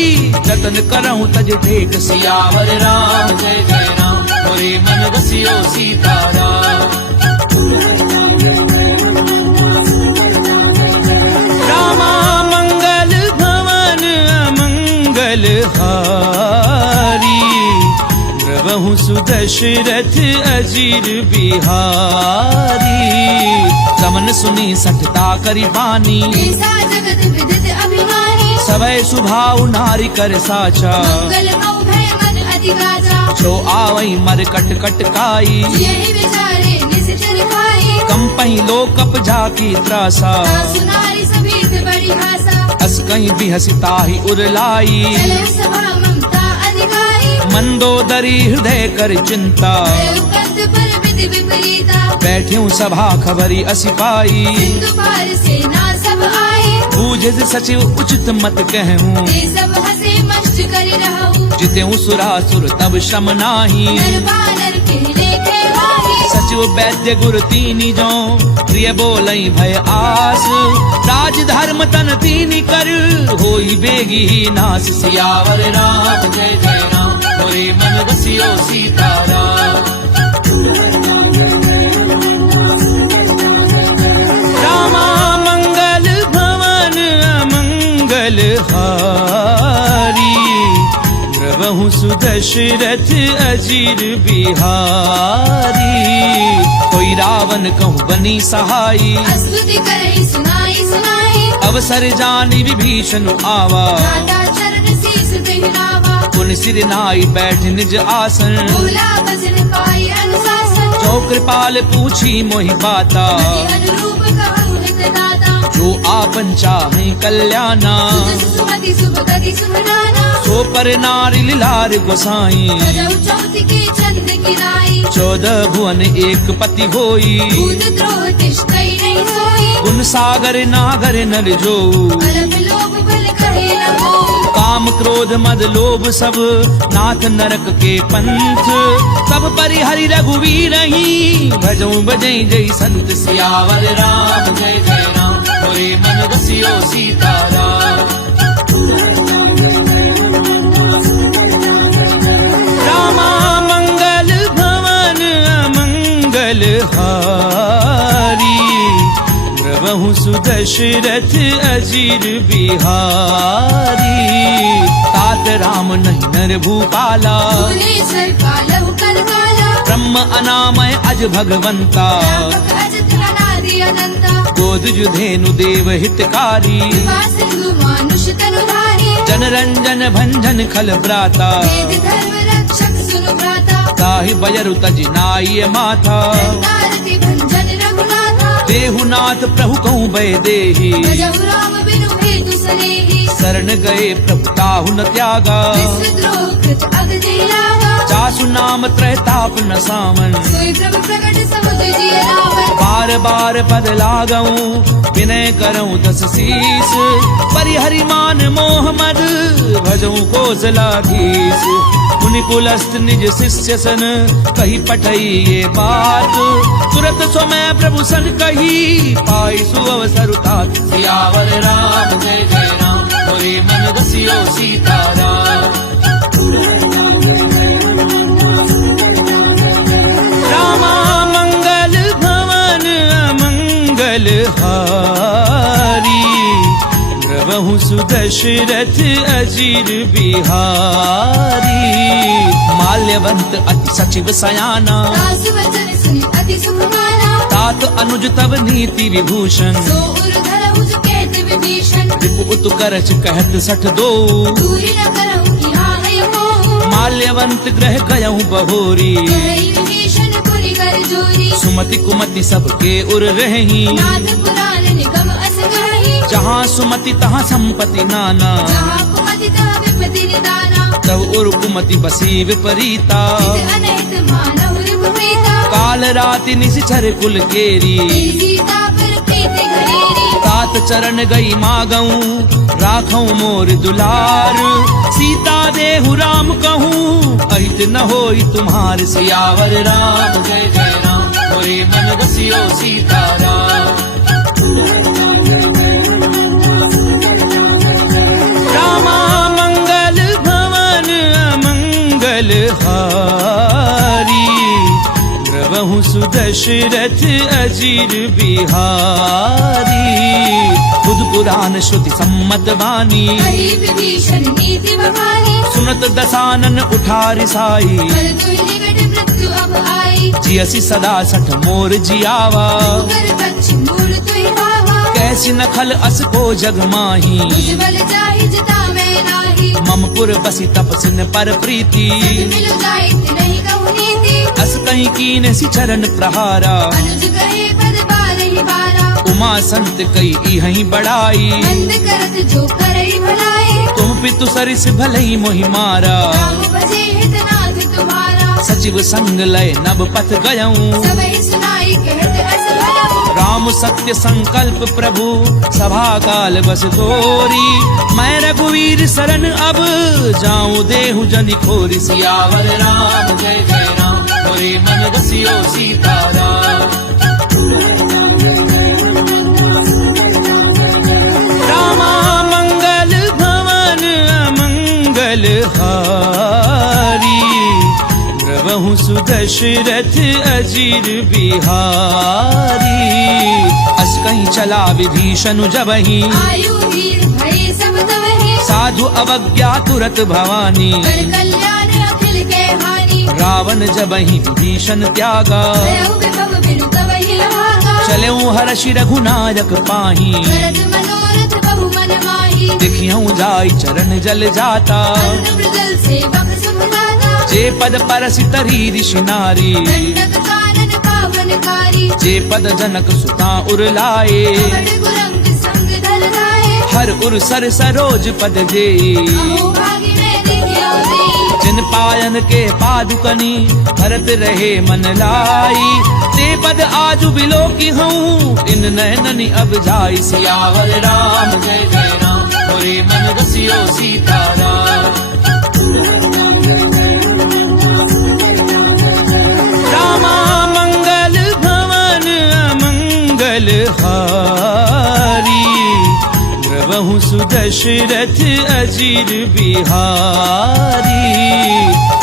जतन करहूं तज टेक सियावर राम जय जय राम मोरे मन बसियो सीताराम रामा मंगल भवन अमंगल हारी द्रवहु सुदशरथ अजीर बिहारी समन सुनी सठता करि बानी ऐसा जगत विदित अभिमानी सवै सुभाव नारी कर साचा मंगल मऊ भय मन अधिगाचा छो आवई मर कट कट काई यही विचारे निश्चर खाई कंपई लो कप जाकी त्रासा सुनारी सभीत बड़ी आशा अस कहीं भी हसिताहि उरलाई चले सभा ममता अधिकारी मंदोदरी हृदय कर चिंता कंत पर विधि विपरीता बैठ्यूं सभा खबरी असिपाई सिंधु पार सेना सब आई बूझ सचिव उचित मत कहूं ते सब हसे मस्त कर रहूं जितेऊ सुरासुर तब श्रम नाही नर बानर के लेखे माही सचिव वैद्य गुरु तीनी जो प्रिय बोलई भय आस राज धर्म तन तीनी कर होई बेगी नास सियावर राम जय जय राम मोरे मन बसियो सीताराम रामा मंगल भवन अमंगल हारी द्रवहु सुदशरथ अजीर बिहारी कोई रावण कहूँ बनी सहाई स्तुति करई सुनाई सुनाई अवसर जानी विभीषण आवा माता चरण शीस पहनावा पुन सिर नाई बैठ निज आसन बोला वचन पाई अनुशासन जो कृपाल पूछी मोहि बाता अनुरूप कहूँ हित दाता जो आपन चाहे कल्याणा सुजस सुमति सुभगति सुभनाना सो पर नारी लार गोसाई सजौ चौथ के चंद किनाई 14 भुवन एक पति होई भूत द्रोह तिष्ठै नहीं सोई गुण सागर नागर नर जो अलग लोभ भल कहे न हो काम क्रोध मद लोभ सब नाथ नरक के पंथ सब परिहरि रघुवीर ही भजऊं बजई जय संत सियावर राम जय जय राम होए मन बसियो सीताराम रामा मंगल भवन अमंगल हारी प्रभु सुदशरथ अजीर बिहारी तात राम नहीं नर भूपाला भूले सर कालव कर काला ब्रह्म अनामय अज भगवंता व्यापक अजत अनादि अनंता गोद जुधेनु देव हितकारी सिंधु मानुष तनुधारी जन रंजन भंजन खल भ्राता वेद धर्म रक्षक सुनु भ्राता ताहि बयरु तज नाय माथा तारति भंजन रघुनाथा देहुनाथ प्रभु कहूँ भय देहि भजहु राम बिनु हेतु सनेहि शरण गए प्रभु ताहु न त्यागा विश्वद्रोह कृत अगति लागा जासु नाम त्रैताप न सामन सोई प्रभु प्रकट समुद्र जिय रावण बार बार पद लागऊं विनय करऊं दस शीस परिहरि मान मोह मद भजऊं कोसलाधीश मुनि कुलस्त निज शिष्य सन कही पठई ये बात तुरत समय प्रभु सन कही पाई सुअवसर तात सियावर राम जय जय राम होए मन बसियो सीताराम रामा मंगल भवन अमंगल हारी प्रभु सुदशरथ अजीर बिहारी माल्यवंत अति सचिव सयाना दास वचन सुनि अति सुख माना तात अनुज तब नीति विभूषण सो उर धरहुज कहत विभीषण रिपु उत करच कहत 62 दूरी न करहु यहाँ है मोह माल्यवंत ग्रह गयऊं बहोरी करई विभीषण पुरि कर जोरी सुमति कुमति सबके उर रही नाथ पुराण निगम अस गहि जहाँ सुमति तहाँ संपत्ति नाना जहाँ कुमति तहाँ विपति निदाना तब उर कुमति बसी विपरीता हित अनहित मानव रिपुप्रीता काल राति निशिचर कुल केरी तेरी सीता पर प्रीति घरेरी तात चरण गई मागऊं राखऊं मोर दुलार सीता देहु राम कहूँ अहित न होई तुम्हार सियावर राम जय जय राम होए मन बसियो सीताराम रामा मंगल भवन अमंगल हारी प्रभु सुदशरथ अजीर बिहारी बुध पुराण श्रुति सम्मत वाणी हरि विभीषण नीति बखानी सुनत दसानन उठार साई कर दुहि निकट मृत्यु अब आई जियसी सदा सठ मोर जियावा कर पक्ष मूल तुहि भावा कैसी नखल अस को जग माही तुझ बल जाहि जिता मैं नाही ममपुर बसी तपसिन पर प्रीति मिलु जाइत नहीं कहु नीति अस कहीं कीन सी चरण प्रहारा अनुज कहे पद बारहि बारा उमा संत कई इहहीं बड़ाई बंद करत जो करई भलाई तुम पितु सरिस भलई मोहि मारा राम भजे हित नाथ तुम्हारा सचिव संग लय नभ पथ गयऊं सबहि सुनाई कहत अस भयऊ राम सत्य संकल्प प्रभु सभा काल बस तोरी मैं रघुवीर शरण अब जाऊं देहु जनि खोरी सियावर राम जय जय राम होए मन बसियो सीताराम रामा मंगल भवन अमंगल हारी प्रभु सुदशरथ अजीर बिहारी अस कहीं चला विभीषण जबहि आयु वीर भय सब तवहि साधु अवज्ञा तुरत भवानी कर कल्याण अखिल के हानि रावण जबहि विभीषण त्यागा भयउ विभव बिनु तवहि लभागा चलऊं हर्षि रघुनायक पाही भरत मनोरथ बहु मन माही देखियऊं जाई चरण जल जाता अन्न मृगल सेवक सुभदाता जे पद परसि तरी ऋषि नारी दंडक कानन पावनकारी जे पद जनक सुता उर लाए कवड़ गुरंग हर उर सर सरोज पद जेई अहो भागी में देखियो देई जिन पायन के पादुकनी भरत रहे मन लाई ते पद आजु बिलो की हूँ इन नैननी अब जाई सियावर राम जय जय राम मोरे मन रसियो सीताराम रामा मंगल भवन अमंगल हारी द्रवहु सुदशरथ अजीर बिहारी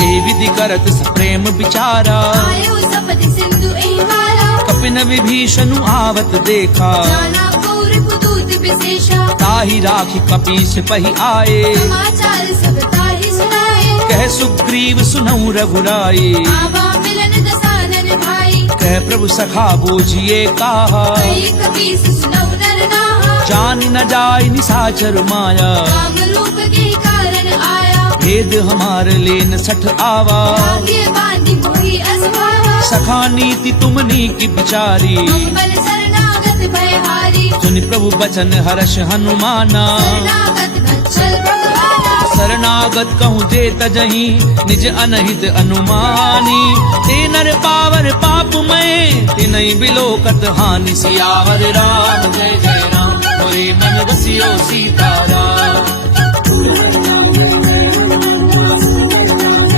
ए विधि करत सप्रेम विचारा आयो सपति सिंधु एहारा कपिन विभीषण आवत देखा नाना पौर पुतूत विशेषा ताहि राखी कपीस पहि आए समाचार सब ताहि सुनाए कह सुग्रीव सुनऊ रघुराई आवा मिलन दसानन भाई कह प्रभु सखा बूझिए कहा कई कपीस सुनौ नर नाहा जान न जाय निसाचर माया काम रूप के कारण आया भेद हमार लेन सठ आवा भाग्य बांधी मोहि असभावा सखा नीति तुमनी की बिचारी अम्बल शरणागत भयहारी सुनि प्रभु बचन हर्ष हनुमाना शरणागत बच्चल भगवाना शरणागत कहूँ जे तजही निज अनहित अनुमानी ते नर पावर पाप में तिनहि बिलोकत हानि सियावर राम जय जय राम मोरे मन बसियो सीताराम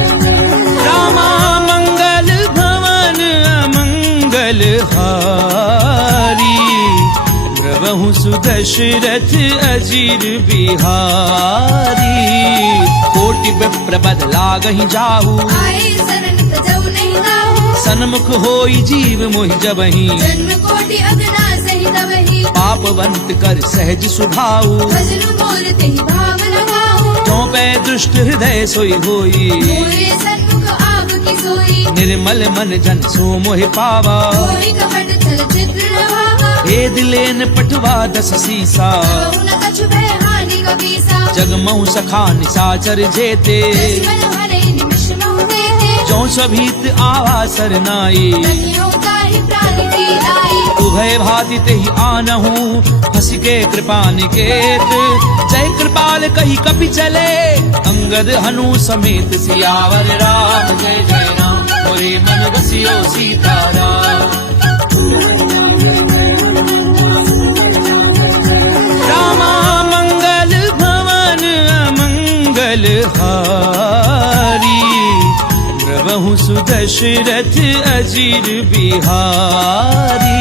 रामा मंगल भवन अमंगल हारी द्रवहु सुदशरथ अजीर बिहारी कोटि विप्र बद लागहि जाहू आए शरण तजौ नहीं नाहु सन्मुख होई जीव मोहि जबहि जन्म कोटि अगना सहित वही पापवंत कर सहज सुभाऊ भजनु मोर तेहि भाव लगाओ जो पै दुष्ट हृदय सोई होई मोरे सन्मुख आप की सोई निर्मल मन जन सो मोहि पावा कोई कपट छल चित्र नभावा भेद लेन पटवा दस सीसा कहु न कछु भय हानि कपीसा जगमऊ सखा निसाचर जेते दुश्मन हरे निमिष महु देते जो सभीत आवा सरनाई तनियो ताहि प्राण की लाई उभय भाति तेहि आनहु हंस के कृपा निकेत जय कृपाल कही कपि चले अंगद हनु समेत सियावर राम जय जय राम मोरे मन बसियो सीताराम रामा मंगल भवन अमंगल हारी द्रवहु सुदशरथ अजीर बिहारी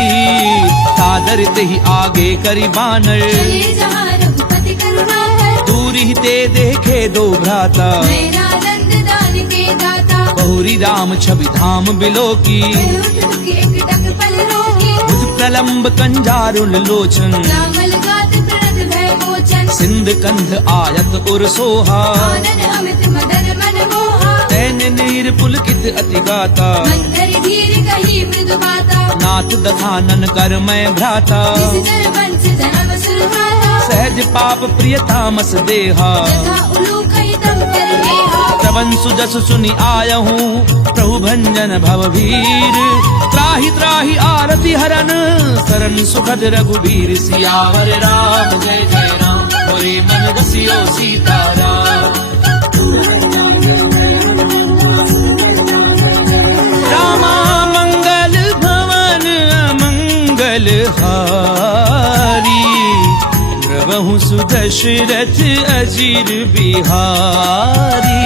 सादर तेहि आगे करि बानर चले जहाँ रघुपति करुणाकर दूर ही ते देखे दो भ्राता मेरा नंद दान के दाता बहुरी राम छवि धाम बिलो की उठ दुखी एक टक पल रोगी भुज प्रलम्ब कंजारुल लोचन रामल गात प्रणत भय मोचन सिंध कंध आयत उर सोहा आनन अमित मदन मन मोहा तैन नीर पुलकित अति गाता मंथर धीर कही मृदु बाता नाथ दधानन कर मैं भ्राता जिस जन वंश जन्म सुरभाता सहज पाप प्रियतामस देहा यथा उलू कही तम कर नेहा श्रवण सुजस सुनि आयहूँ प्रभु भंजन भव भीर त्राहि त्राहि आरति हरन सरन सुखद रघुबीर सियावर राम जय जय राम मोरे मन बसियो सीताराम रामा मंगल भवन अमंगल हारी द्रवहु सुदशरथ अजीर बिहारी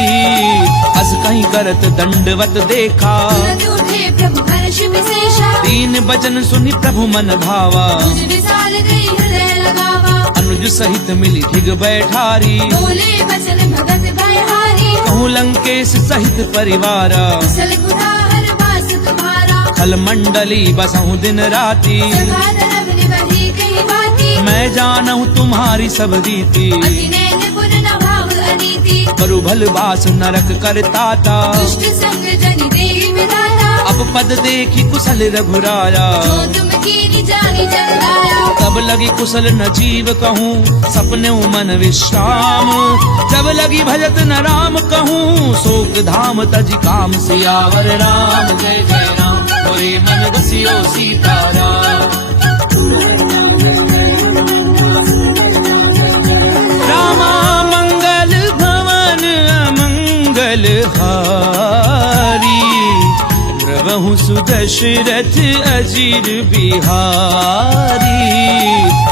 अस कहीं करत दंडवत देखा तुरंत उठे प्रभु हर्ष विशेषा दीन बचन सुनि प्रभु मन भावा तुझ विशाल गई हृदय लगावा अनुज सहित मिली ढिग बैठारी बोले बचन भगत भयहारी कहूँ लंकेश सहित परिवारा कुशल गुराहर वास तुम्हारा खल मंडली बसहु दिन राती सखा धर्म निवही कही बाती मैं जानहु तुम्हारी सब रीति अति नैन पुर न भाव अनीति करु भल बास नरक करताता दुष्ट संग जन देहि विधाता अब पद देखी कुशल रघुराया जो तुम कीनी जानी जग लाया तब लगी कुशल न जीव कहूँ सपने मन विश्राम जब लगी भजत न राम कहूँ शोक धाम तज काम सियावर राम जय जय राम मोरे मन बसियो सीताराम सुदशरथ अजीर बिहारी।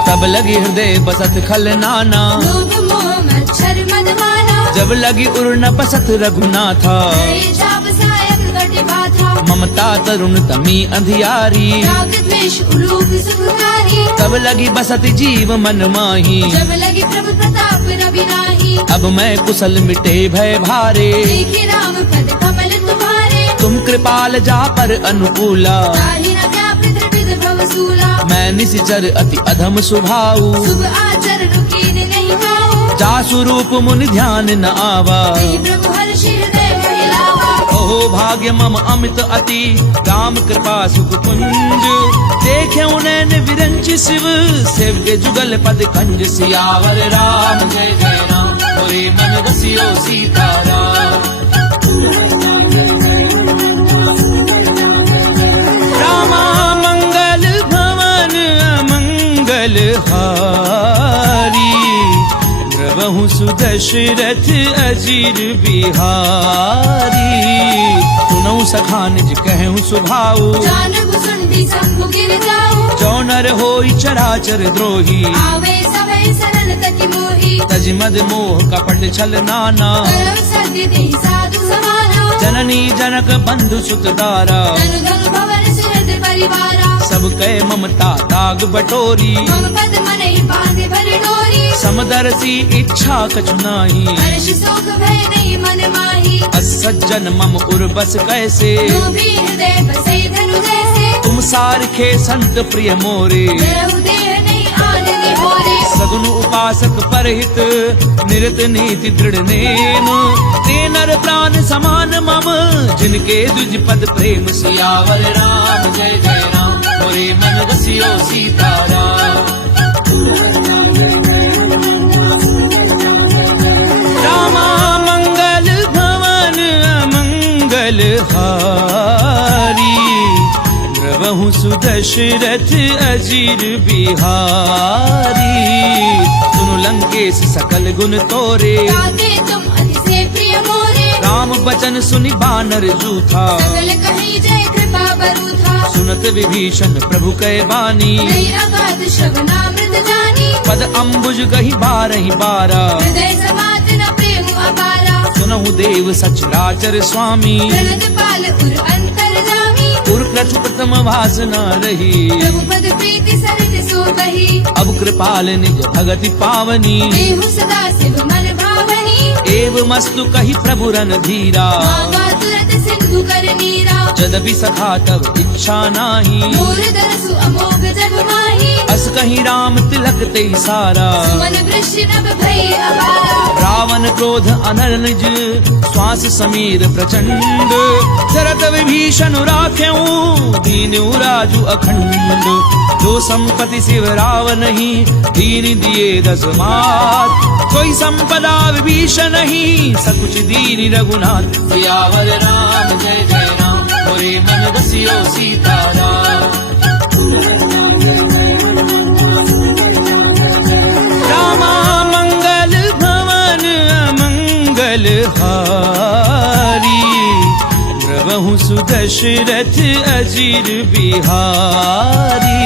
तब लगी हृदय बसत खल नाना, लोभ मोह मच्छर मदमाना, जब लगी उर न बसत रघुनाथा। हरे चाप सायक घट बाधा, ममता तरुण तमी अंधियारी, राग द्वेष उलूक सुखकारी। तब लगी बसत जीव मन माही, जब लगी प्रभु प्रताप रवि नाही। अब मैं कुशल मिटे भय भारे, देखे राम पद कमल तुम्हारे। तुम कृपाल जा पर अनुकूला, ताहि न व्यापृत त्रिविध भवसूला। मैं निशिचर अति अधम स्वभाव, शुभ आचरण कीन नहीं खाओ। जा स्वरूप मुनि ध्यान न आवा। तेहि प्रभु हर्ष हृदय फैलावा। ओहो भाग्य मम अमित अति, राम कृपा सुख कुंज। देखे नैन विरंच शिव, सेव्य जुगल पद कंज। सियावर राम जय जय राम, मोरे मन रसियो सीताराम। रामा मंगल भवन अमंगल हारी, द्रवहु सुदशरथ अजीर बिहारी। सुनऊ सखा निज कहूँ सुभाऊ, जानहु सुनती शंभु गिर जाऊ। जो नर होई चराचर द्रोही, आवे सभय सरल तति मोही। तज मद मोह कपट छल नाना, करव सत्य देहि साधु समाना। जननी जनक बंधु सुत दारा, धनु धनु भवन सुहृद परिवारा। सब कह ममता दाग बटोरी, मम पद मनहि बांधे भर डोरी। समदर्शी इच्छा कछु नाही, हर्ष शोक भय नहीं मन माही। असज्जन मम उर बस कैसे, लोभी हृदय बसे धनु जैसे। तुम सारखे संत प्रिय मोरे। धरहु देह नहीं आन निहोरे। सगुन उपासक परहित, निरत नीति दृढ़ नेम। ते नर प्राण समान मम, जिनके द्विज पद प्रेम। सियावर राम जय जय राम, मोरे मन रसियो सीताराम। रामा मंगल भवन अमंगल हारी, द्रवहु सुदशरथ अजीर बिहारी। सुनु लंकेश सकल गुण तोरे, ताके तुम अति से प्रिय मोरे। राम बचन सुनि बानर जूथा। सकल कहीं जय कृपा बरूथा। सुनत विभीषण प्रभु कै बानी, नहीं अगाध श्रवणामृत जानी। पद अम्बुज गही बारहि बारा। हृदय समात न प्रेम अपारा। सुनहु देव सचराचर स्वामी, प्रलद पाल उर अंतर जामी। उर प्रथु प्रथम वासना रही, प्रभु पद प्रीति सरित सो बही। अब कृपाल निज भगति पावनी। देहु सदा शिव मन भावनी। एव मस्तु कही प्रभु रन धीरा, मांगा तुरत सिंधु कर नीरा। जदपि सखा तब इच्छा नाही, मोर दरसु अमोघ जग माही। अस कहीं राम तिलक ते सारा। मन वृष्टि नभ भई अपारा। रावण क्रोध अनर निज, श्वास समीर प्रचंड। शरद विभीषण राख्यऊ, दीन राजु अखंड। जो संपत्ति शिव रावण नहीं, दीन दिए दस मात। कोई संपदा विभीषण नहीं, सकुच दीन रघुनाथ। सियावर राम जय जय राम, मोरे मन रसियो सीताराम। रामा मंगल भवन अमंगल हारी, द्रवहु सुदशरथ अजीर बिहारी।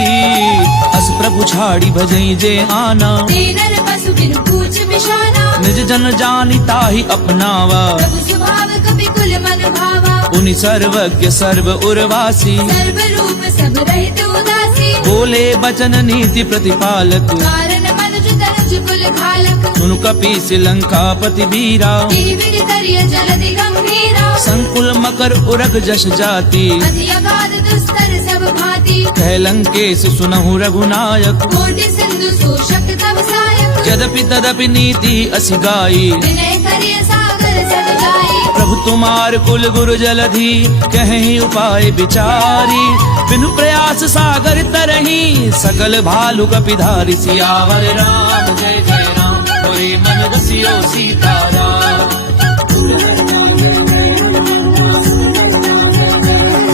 अस प्रभु छाड़ी भजई जे आना, तेनर पशु बिनु पूछ बिशाना। निज जन जानी ताहि अपनावा। प्रभु स्वभाव कपि कुल मन भावा। उनि सर्वज्ञ सर्व उर्वासी, सर्व रूप सब रहित उदासी। बोले बचन नीति प्रतिपालक। कारण मनुज तनुज कुल घालक। सुनु कपीस लंकापति वीरा, तेहि विधि करिय जलधि गंभीरा। संकुल मकर उरग जश जाति, अति अगाध दुस्तर सब भांति। कह लंकेश सुनहु रघुनायक। कोटि सिंधु शोषक तब सायक। यद्यपि तदपि नीति असि गाई, विनय करिय सागर सद जाई। प्रभु तुम्हार कुल गुरु जलधि, कहीं उपाय विचारी। बिनु प्रयास सागर तरही, सकल भालु कपिधारी। सियावर राम जय जय राम, मोरे मन रसियो सीताराम।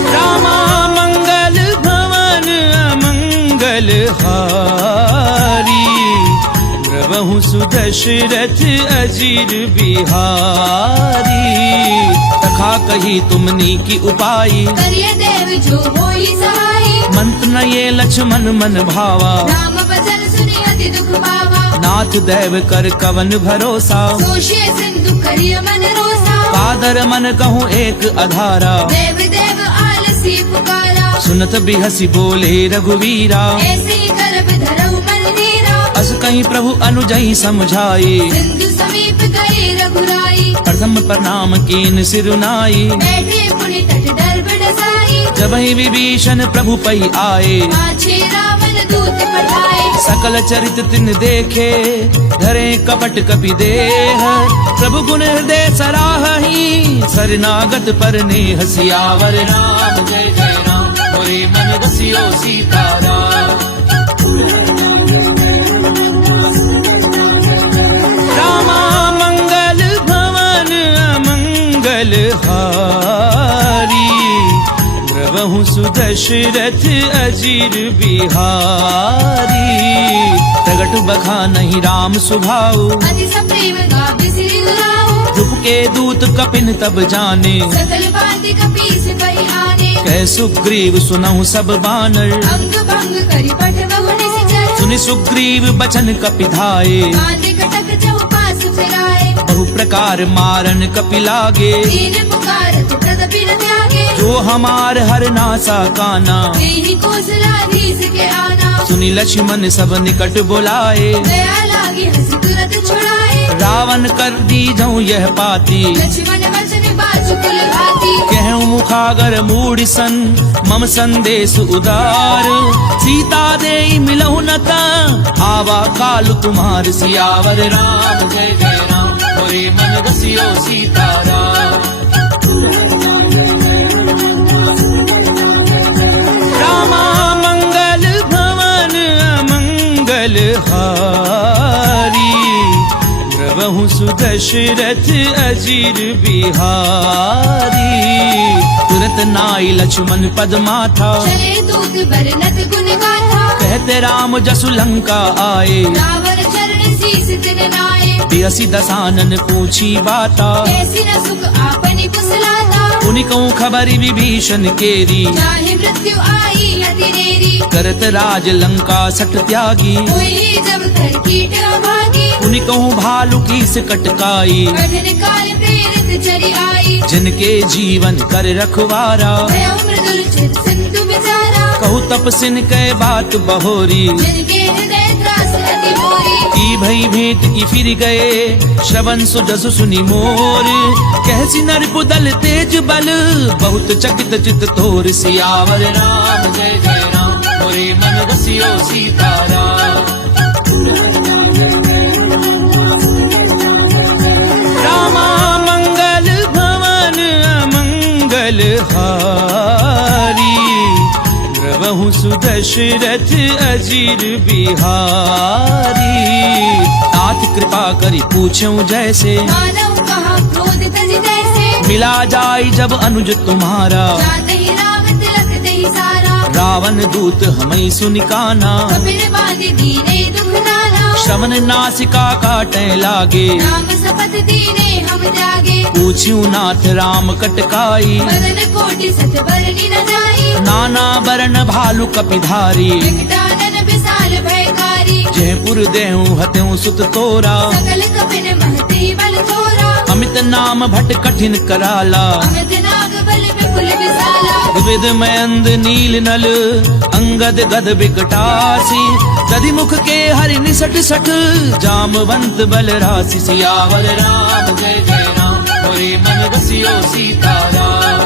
रामा मंगल भवन अमंगल हारी, द्रवहु सुदशरथ अजीर बिहारी। सुखा कही तुमनी की उपाई। करिय देव जो होई सहाय। मंत्र न ये लक्ष्मण मन भावा, राम वचन सुनि अति दुख पावा। नाथ दैव कर कवन भरोसा, दोषे सिंधु करिय मन रोसा। कादर मन कहूँ एक अधारा, देव देव आलसी पुकारा। सुनत बिहसी बोले रघुवीरा, ऐसे ही करब धरऊ मन नीरा। अस कहीं प्रभु अनुजई समझाए, सिंधु समीप गए रघुराई। प्रथम प्रणाम कीन सिरुनाई। बैठे पुनि तट दर्भ डसाई। जब ही विभीषण प्रभु पई आए, पाछे रावण दूत पठाए। सकल चरित तिन देखे, धरे कपट कपि देह। प्रभु गुण हृदय सराहहि, शरणागत पर नेह। सियावर राम जय जय राम, मोरे मन बसियो सीताराम। रामा मंगल भवन अमंगल हारी, द्रवहु सुदशरथ अजीर बिहारी। प्रगट बखा नहीं राम सुभाऊ, अति सप्रेम गावि सिरि दुराऊ। रूप के दूत कपिन तब जाने, सकल बाति कपीस बहि आने। कह सुग्रीव सुनहु सब बानर, अंग भंग करि पठ बहु निश्चर। सुनि सुग्रीव बचन कपिधाए, बांधे कटक चौपास फिराए। बहु प्रकार मारन कपि लागे। दीन पुकारत तदपि न त्यागे। जो हमार हर नासा काना, तेहि कौशलाधीश के आना। सुनि लक्ष्मण सब निकट बुलाए। दया लागी हंसी तुरत छुड़ाए। रावण कर दी जऊँ यह पाती, लक्ष्मण वचन बाजु कुल भाती। कहूँ मुखागर मूढ़ सन, मम संदेश उदार। सीता दे मिलहु न ता, आवा काल तुम्हार। सियावर राम जय जय राम, मोरे मन बसियो सीताराम। रामा मंगल भवन अमंगल हारी, द्रवहु सुदशरथ अजीर बिहारी। तुरत नाई लक्ष्मण पद माथा, चले दूत बरनत गुण गाथा। कहते राम जसु लंका आए। रावण चरण शीस तिन नाए। बियसी दसानन पूछी बाता, कैसी न सुख आपनि कुशलाता। उनि कहूँ खबरि विभीषण केरी, चाहे मृत्यु आई अति नेरी। करत राज लंका सट त्यागी। हुई जब कर कीट अभागी। उनि कहूँ भालु की से कटकाई, कठिन काल प्रेरित चरि आई। जिनके जीवन कर रखवारा। भयो मृदुल चित सिंधु बिचारा। कहू तपसिन कै बात बहोरी, जिनके हृदय त्रास अति मोरी। की भई भेंट की फिर गए, श्रवण सुजसु सुनि मोर। कहसी नरपुदल तेज बल, बहुत चकित चित तोर। सियावर राम जय जय राम, मोरे मन बसियो सीताराम। रामा मंगल भवन अमंगल हारी, द्रवहु सुदशरथ अजीर बिहारी। तात कृपा करी पूछूं जैसे, मानव कहा क्रोध तज जैसे। मिला जाई जब अनुज तुम्हारा। जाते ही राम तिलक दही सारा। रावण दूत हमें सुनिकाना, कपिर बांधि दीने दुख नाना। श्रवण नासिका काटे लागे, राम शपथ दीने हम जागे। पूछ्यू नाथ राम कटकाई, बदन कोटि सत बरनी न जाई। नाना बरन भालु कपिधारी। विकटानन विशाल भयकारी। जयपुर देहूं हत्यूं सुत तोरा, सकल कपिन महती बल थोरा। अमित नाम भट कठिन कराला, अमित नाग बल विपुल विशाला। विविध मयंद नील नल, अंगद गद विकटासी। दधि मुख के हरि निसट सठ, जामवंत बल राशि। सियावर राम जय जय राम, मोरे मन बसियो सीताराम।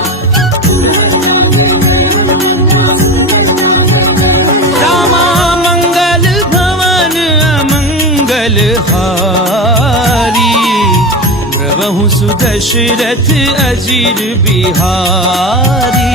रामा मंगल भवन अमंगल हारी, द्रवहु सुदशरथ अजीर बिहारी।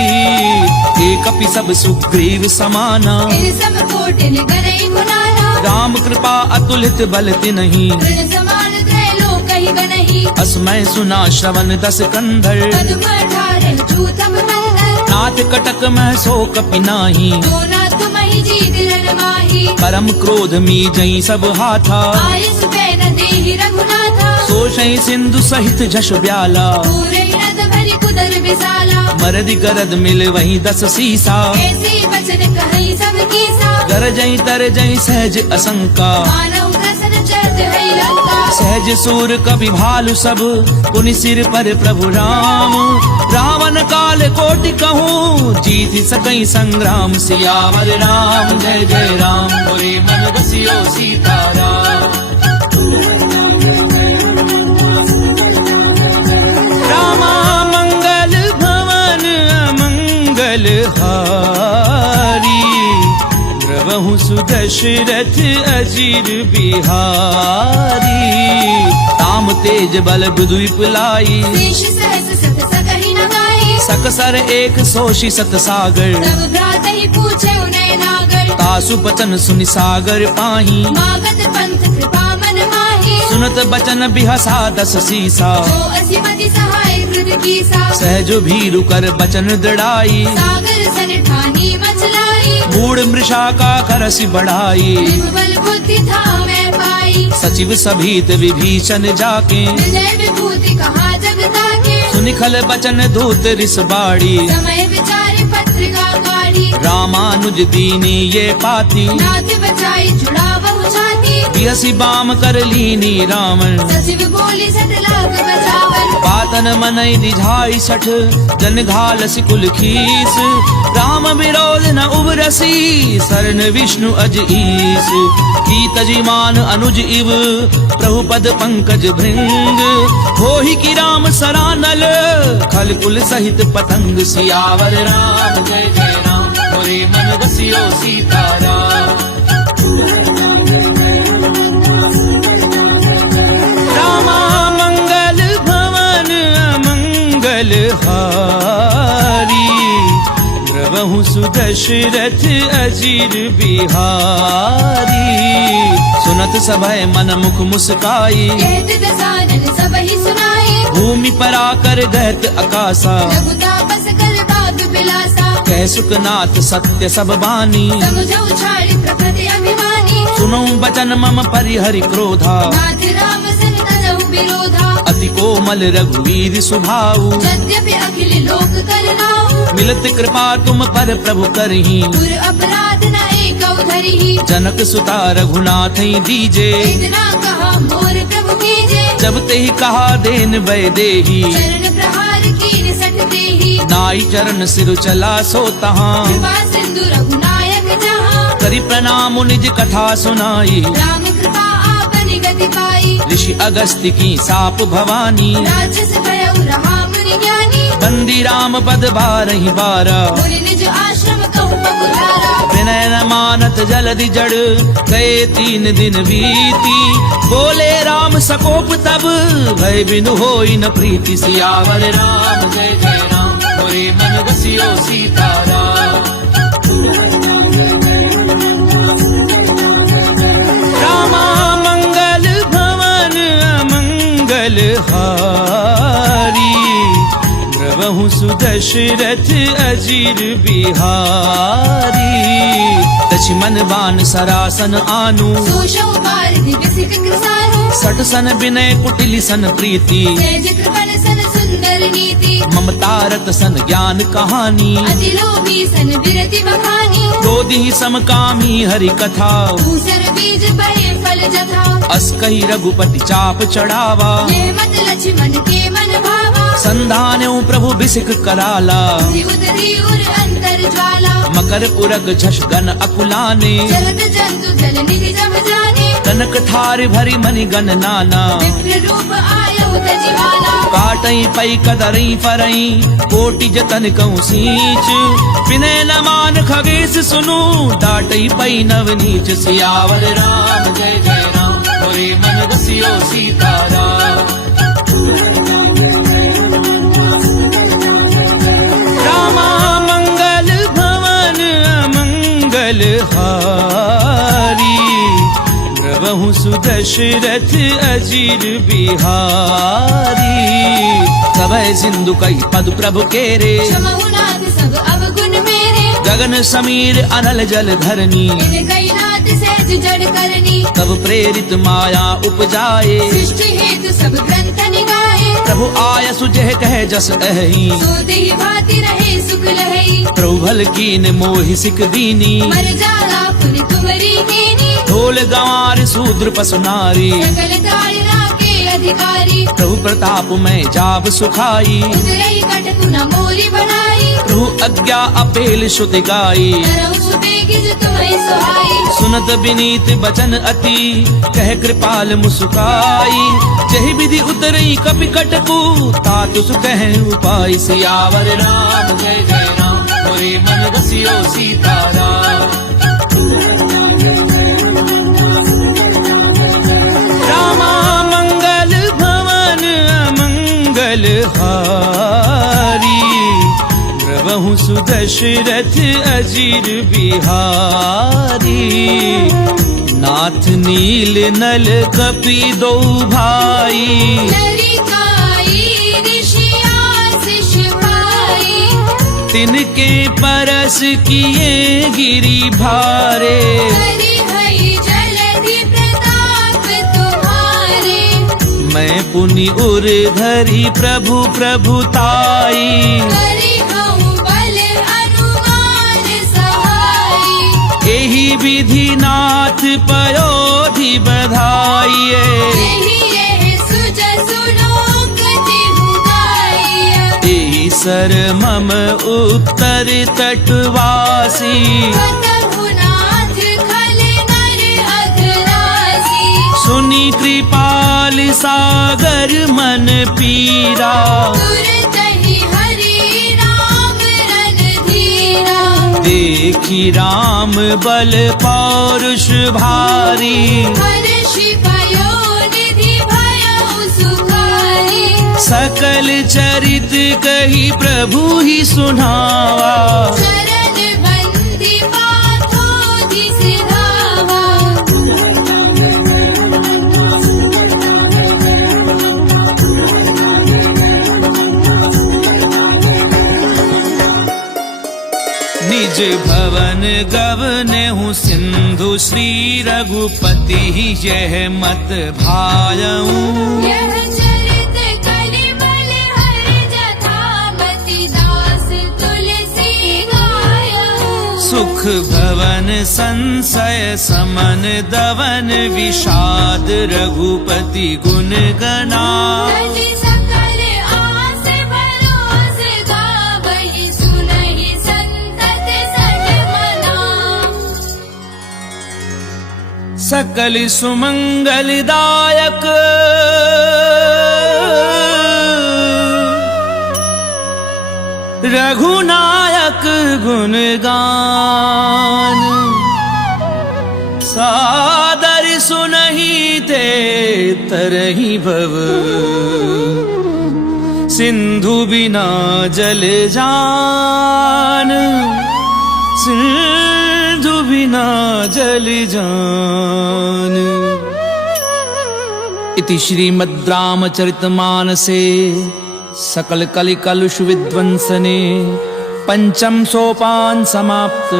एक कपि सब सुग्रीव समाना, इन सब कोटिन गनई गुनाना। राम कृपा अतुलित बल तिन्हि, तृण समान त्रैलोक ही बनहि। असमय सुना श्रवण दस कंधर। पदुम 18 जूथम मंदर। नाथ कटक मह सो कपि नाही, जो नाथ महि जीत रण माही। परम क्रोध मी जई सब हाथा। आयस पैन देहि रघुनाथा। सोषै सिंधु सहित जश ब्याला, पूरे रथ भरि कुछ सुंदर विशाला। मरद गरद मिल वहीं 10 सीसा। ऐसी वचन कही सब कीसा। गरजई तरजई सहज असंका। मानव प्रसन्न चरत है लंका। सहज सूर कवि भालु सब पुनि सिर पर प्रभु राम। रावण काल कोटि कहूँ जीत सकई संग्राम। सियावर राम जय जय राम मोरे मन बसियो सीताराम। रामा मंगल भवन अमंगल हारी। द्रवहु सुदशरथ अजीर बिहारी। राम तेज बल बुद्धिप लाई। शेष सहस सत सकहि न गाई। सकसर एक सोषि सत सागर। तब भ्रात ही पूछे उन्हें नागर। तासु बचन सुनि सागर पाही। मागत पंथ कृपा मन माही। सुनत बचन बिहसा 10 सीसा। जो असीमति सहाय हृदय कीसा। सहजो भीरु कर बचन दृढ़ाई। सागर सन ठानी मचलाई। मूढ़ मृषा का करसि बढ़ाई। निर्बल बुद्धि था मैं पाई। सचिव सभीत विभीषण जाके। विजय विभूति कहा जगता के। सुनिखल बचन दूत रिस बाड़ी। समय विचारे पत्रिका गाड़ी। रामानुज दीनी ये पाती। नाथ बचाई जुड़ा बहु छाती। बिहसी बाम कर लीनी रावण। सचिव बोली सत लाख बचावन। पातन मनई दिझाई 60 जन घाल सिकुल खीस। राम विरोध न उबरसी शरण विष्णु अज ईस। की तजिमान अनुज इव प्रभु पद पंकज भृंग। होहि की राम सरानल खल कुल सहित पतंग। सियावर राम जय जय राम मोरे मन बसियो सीताराम। रामा मंगल भवन अमंगल हारी। द्रवहु सुदशरथ अजीर बिहारी। सुनत सभय मन मुख मुस्काई। कहत दसानन सबहि सुनाई। भूमि पर आकर गहत आकाशा। रघुतापस कर बात बिलासा। कह सुखनाथ सत्य सब बानी। समझो छाड़ी प्रकृति अभिमानी। सुनो बचन मम परिहरि क्रोधा। नाथ राम सन तजहु विरोधा। अति कोमल रघुवीर सुभाऊ। यद्यपि अखिल लोक कर लाऊ। मिलत कृपा तुम पर प्रभु करही। गुर अपराध न एकौ धरिहि। जनक सुता रघुनाथ दीजे। इतना कहा मोर प्रभु कीजे। जब ते ही कहा देन वै देही। चरण प्रहार कीन सट देहि। नाई चरण सिर चला सो तहाँ। कृपा सिंधु रघुनायक जहाँ। करि प्रणाम निज कथा सुनाई। राम कृपा आपन गति पाई। ऋषि अगस्त्य की साप भवानी। राक्षस भयउ रहा मुनि ज्ञानी। बंदी राम पद बारहि बारा। मुनि निज आश्रम कहु पगुधारा। विनय न मानत जलधि जड़ गए 3 दिन बीती। बोले राम सकोप तब भय बिनु होई न प्रीति। सियावर राम जय जय राम मोरे मन बसियो सीताराम। रामा मंगल भवन अमंगल हारी। द्रवहु सुदशरथ अजीर बिहारी। दशमन बान सरासन आनु। सोषौ पारधि विसिक कृसानु। 60 सन विनय कुटिल सन प्रीति। सहज कृपण सन सुंदर नीति। ममतारत सन ज्ञान कहानी। अति लोभी सन विरति बखानी। क्रोधी समकामी हरि कथा। दूसर बीज बहे फल जथा। अस कही रघुपति चाप चढ़ावा। यह मत लक्ष्मण के मन भावा। संधान्यो प्रभु बिसिक कराला। उदरी उर अंतर ज्वाला। मकर पुरग झष गन अकुलाने। जलद जंतु जल निधि जब जाने। कनक थार भरी मनि गण नाना। विप्र रूप आयु तजिमाला। काटई पई कदरई फरई कोटि जतन कहूँ सींच। विनय न मान खगेश सुनु डाटई पई नव नीच। सियावर राम जय जय राम मोरे मन बसियो सीताराम। रामा मंगल भवन अमंगल हारी। द्रवहु सुदशरथ अजीर बिहारी। सभय सिंधु कई पद प्रभु केरे। क्षमहु नाथ सब अवगुण मेरे। गगन समीर अनल जल धरनी। इन कई नाथ से निज जड़ करनी, तब प्रेरित माया उपजाए। सृष्टि हेतु सब ग्रंथ निगाहे, प्रभु आय सुजह कह जस अहि, सो देहि भांति रहे सुख लहई। प्रभु भल कीन मोहि सिक दीनी, मर जाला पुनि तुमरी कीनी, ढोल गंवार शूद्र पसु नारी। सकल ताड़ना के अधिकारी, प्रभु प्रताप में जाब सुखाई, उतरई कटकु न मोरी बनाई। प्रभु आज्ञा अपेल श्रुति गाई, तरहु सुबेगिज तुम्हें सुहाई। सुनत विनीत बचन अति, कह कृपाल मुस्काई। जहि विधि उतरई कपि कटकु, तातु सुकह उपाय। सियावर राम जय जय राम, मोरे मन बसियो सीताराम। रामा मंगल भवन अमंगल हारी, प्रभु सुदशरथ अजीर बिहारी। नाथ नील नल कपि दो भाई, नरिकाई ऋषि आशीष पाई। तिनके परस किए गिरि भारे। हरि हरि जलधि प्रताप तुम्हारे, मैं पुनि उर धरि प्रभु प्रभुताई। करि हऊँ बल हनुमान सहाई। एहि विधि नाथ पयोधि बधाइए। यही यह सुजसु लोक तिहु गाइए। एहि सर मम उत्तर तटवासी, कतहु नाथ खल नर अधरासी। सुनि कृपाल सागर मन पीरा। तुरतहि हरि राम रणधीरा, देखी राम बल पौरुष भारी। हर्षि पयोनिधि भयउ सुखारी। सकल चरित कही प्रभु ही सुनावा। शरण बंदी पाथोधि सिधावा। निज भवन गवने हूँ सिंधु, श्री रघुपति यह मत भायऊं। यह चरित कलिबल हरि जथामति, दास तुलसी गायऊं। सुख भवन संशय समन दवन, विषाद रघुपति गुण गना। तजि सकल आस भरोस गावहि, सुनहि संतत सठमना। सकल सुमंगलदायक रघुनायक गुणगान। सादर सुनहि ते तरहि भव, सिंधु बिना जल जान। सिंधु बिना जल जान। इति श्रीमद् रामचरितमानसे सकल कलि कलुष विध्वंसने पंचम सोपान समाप्त।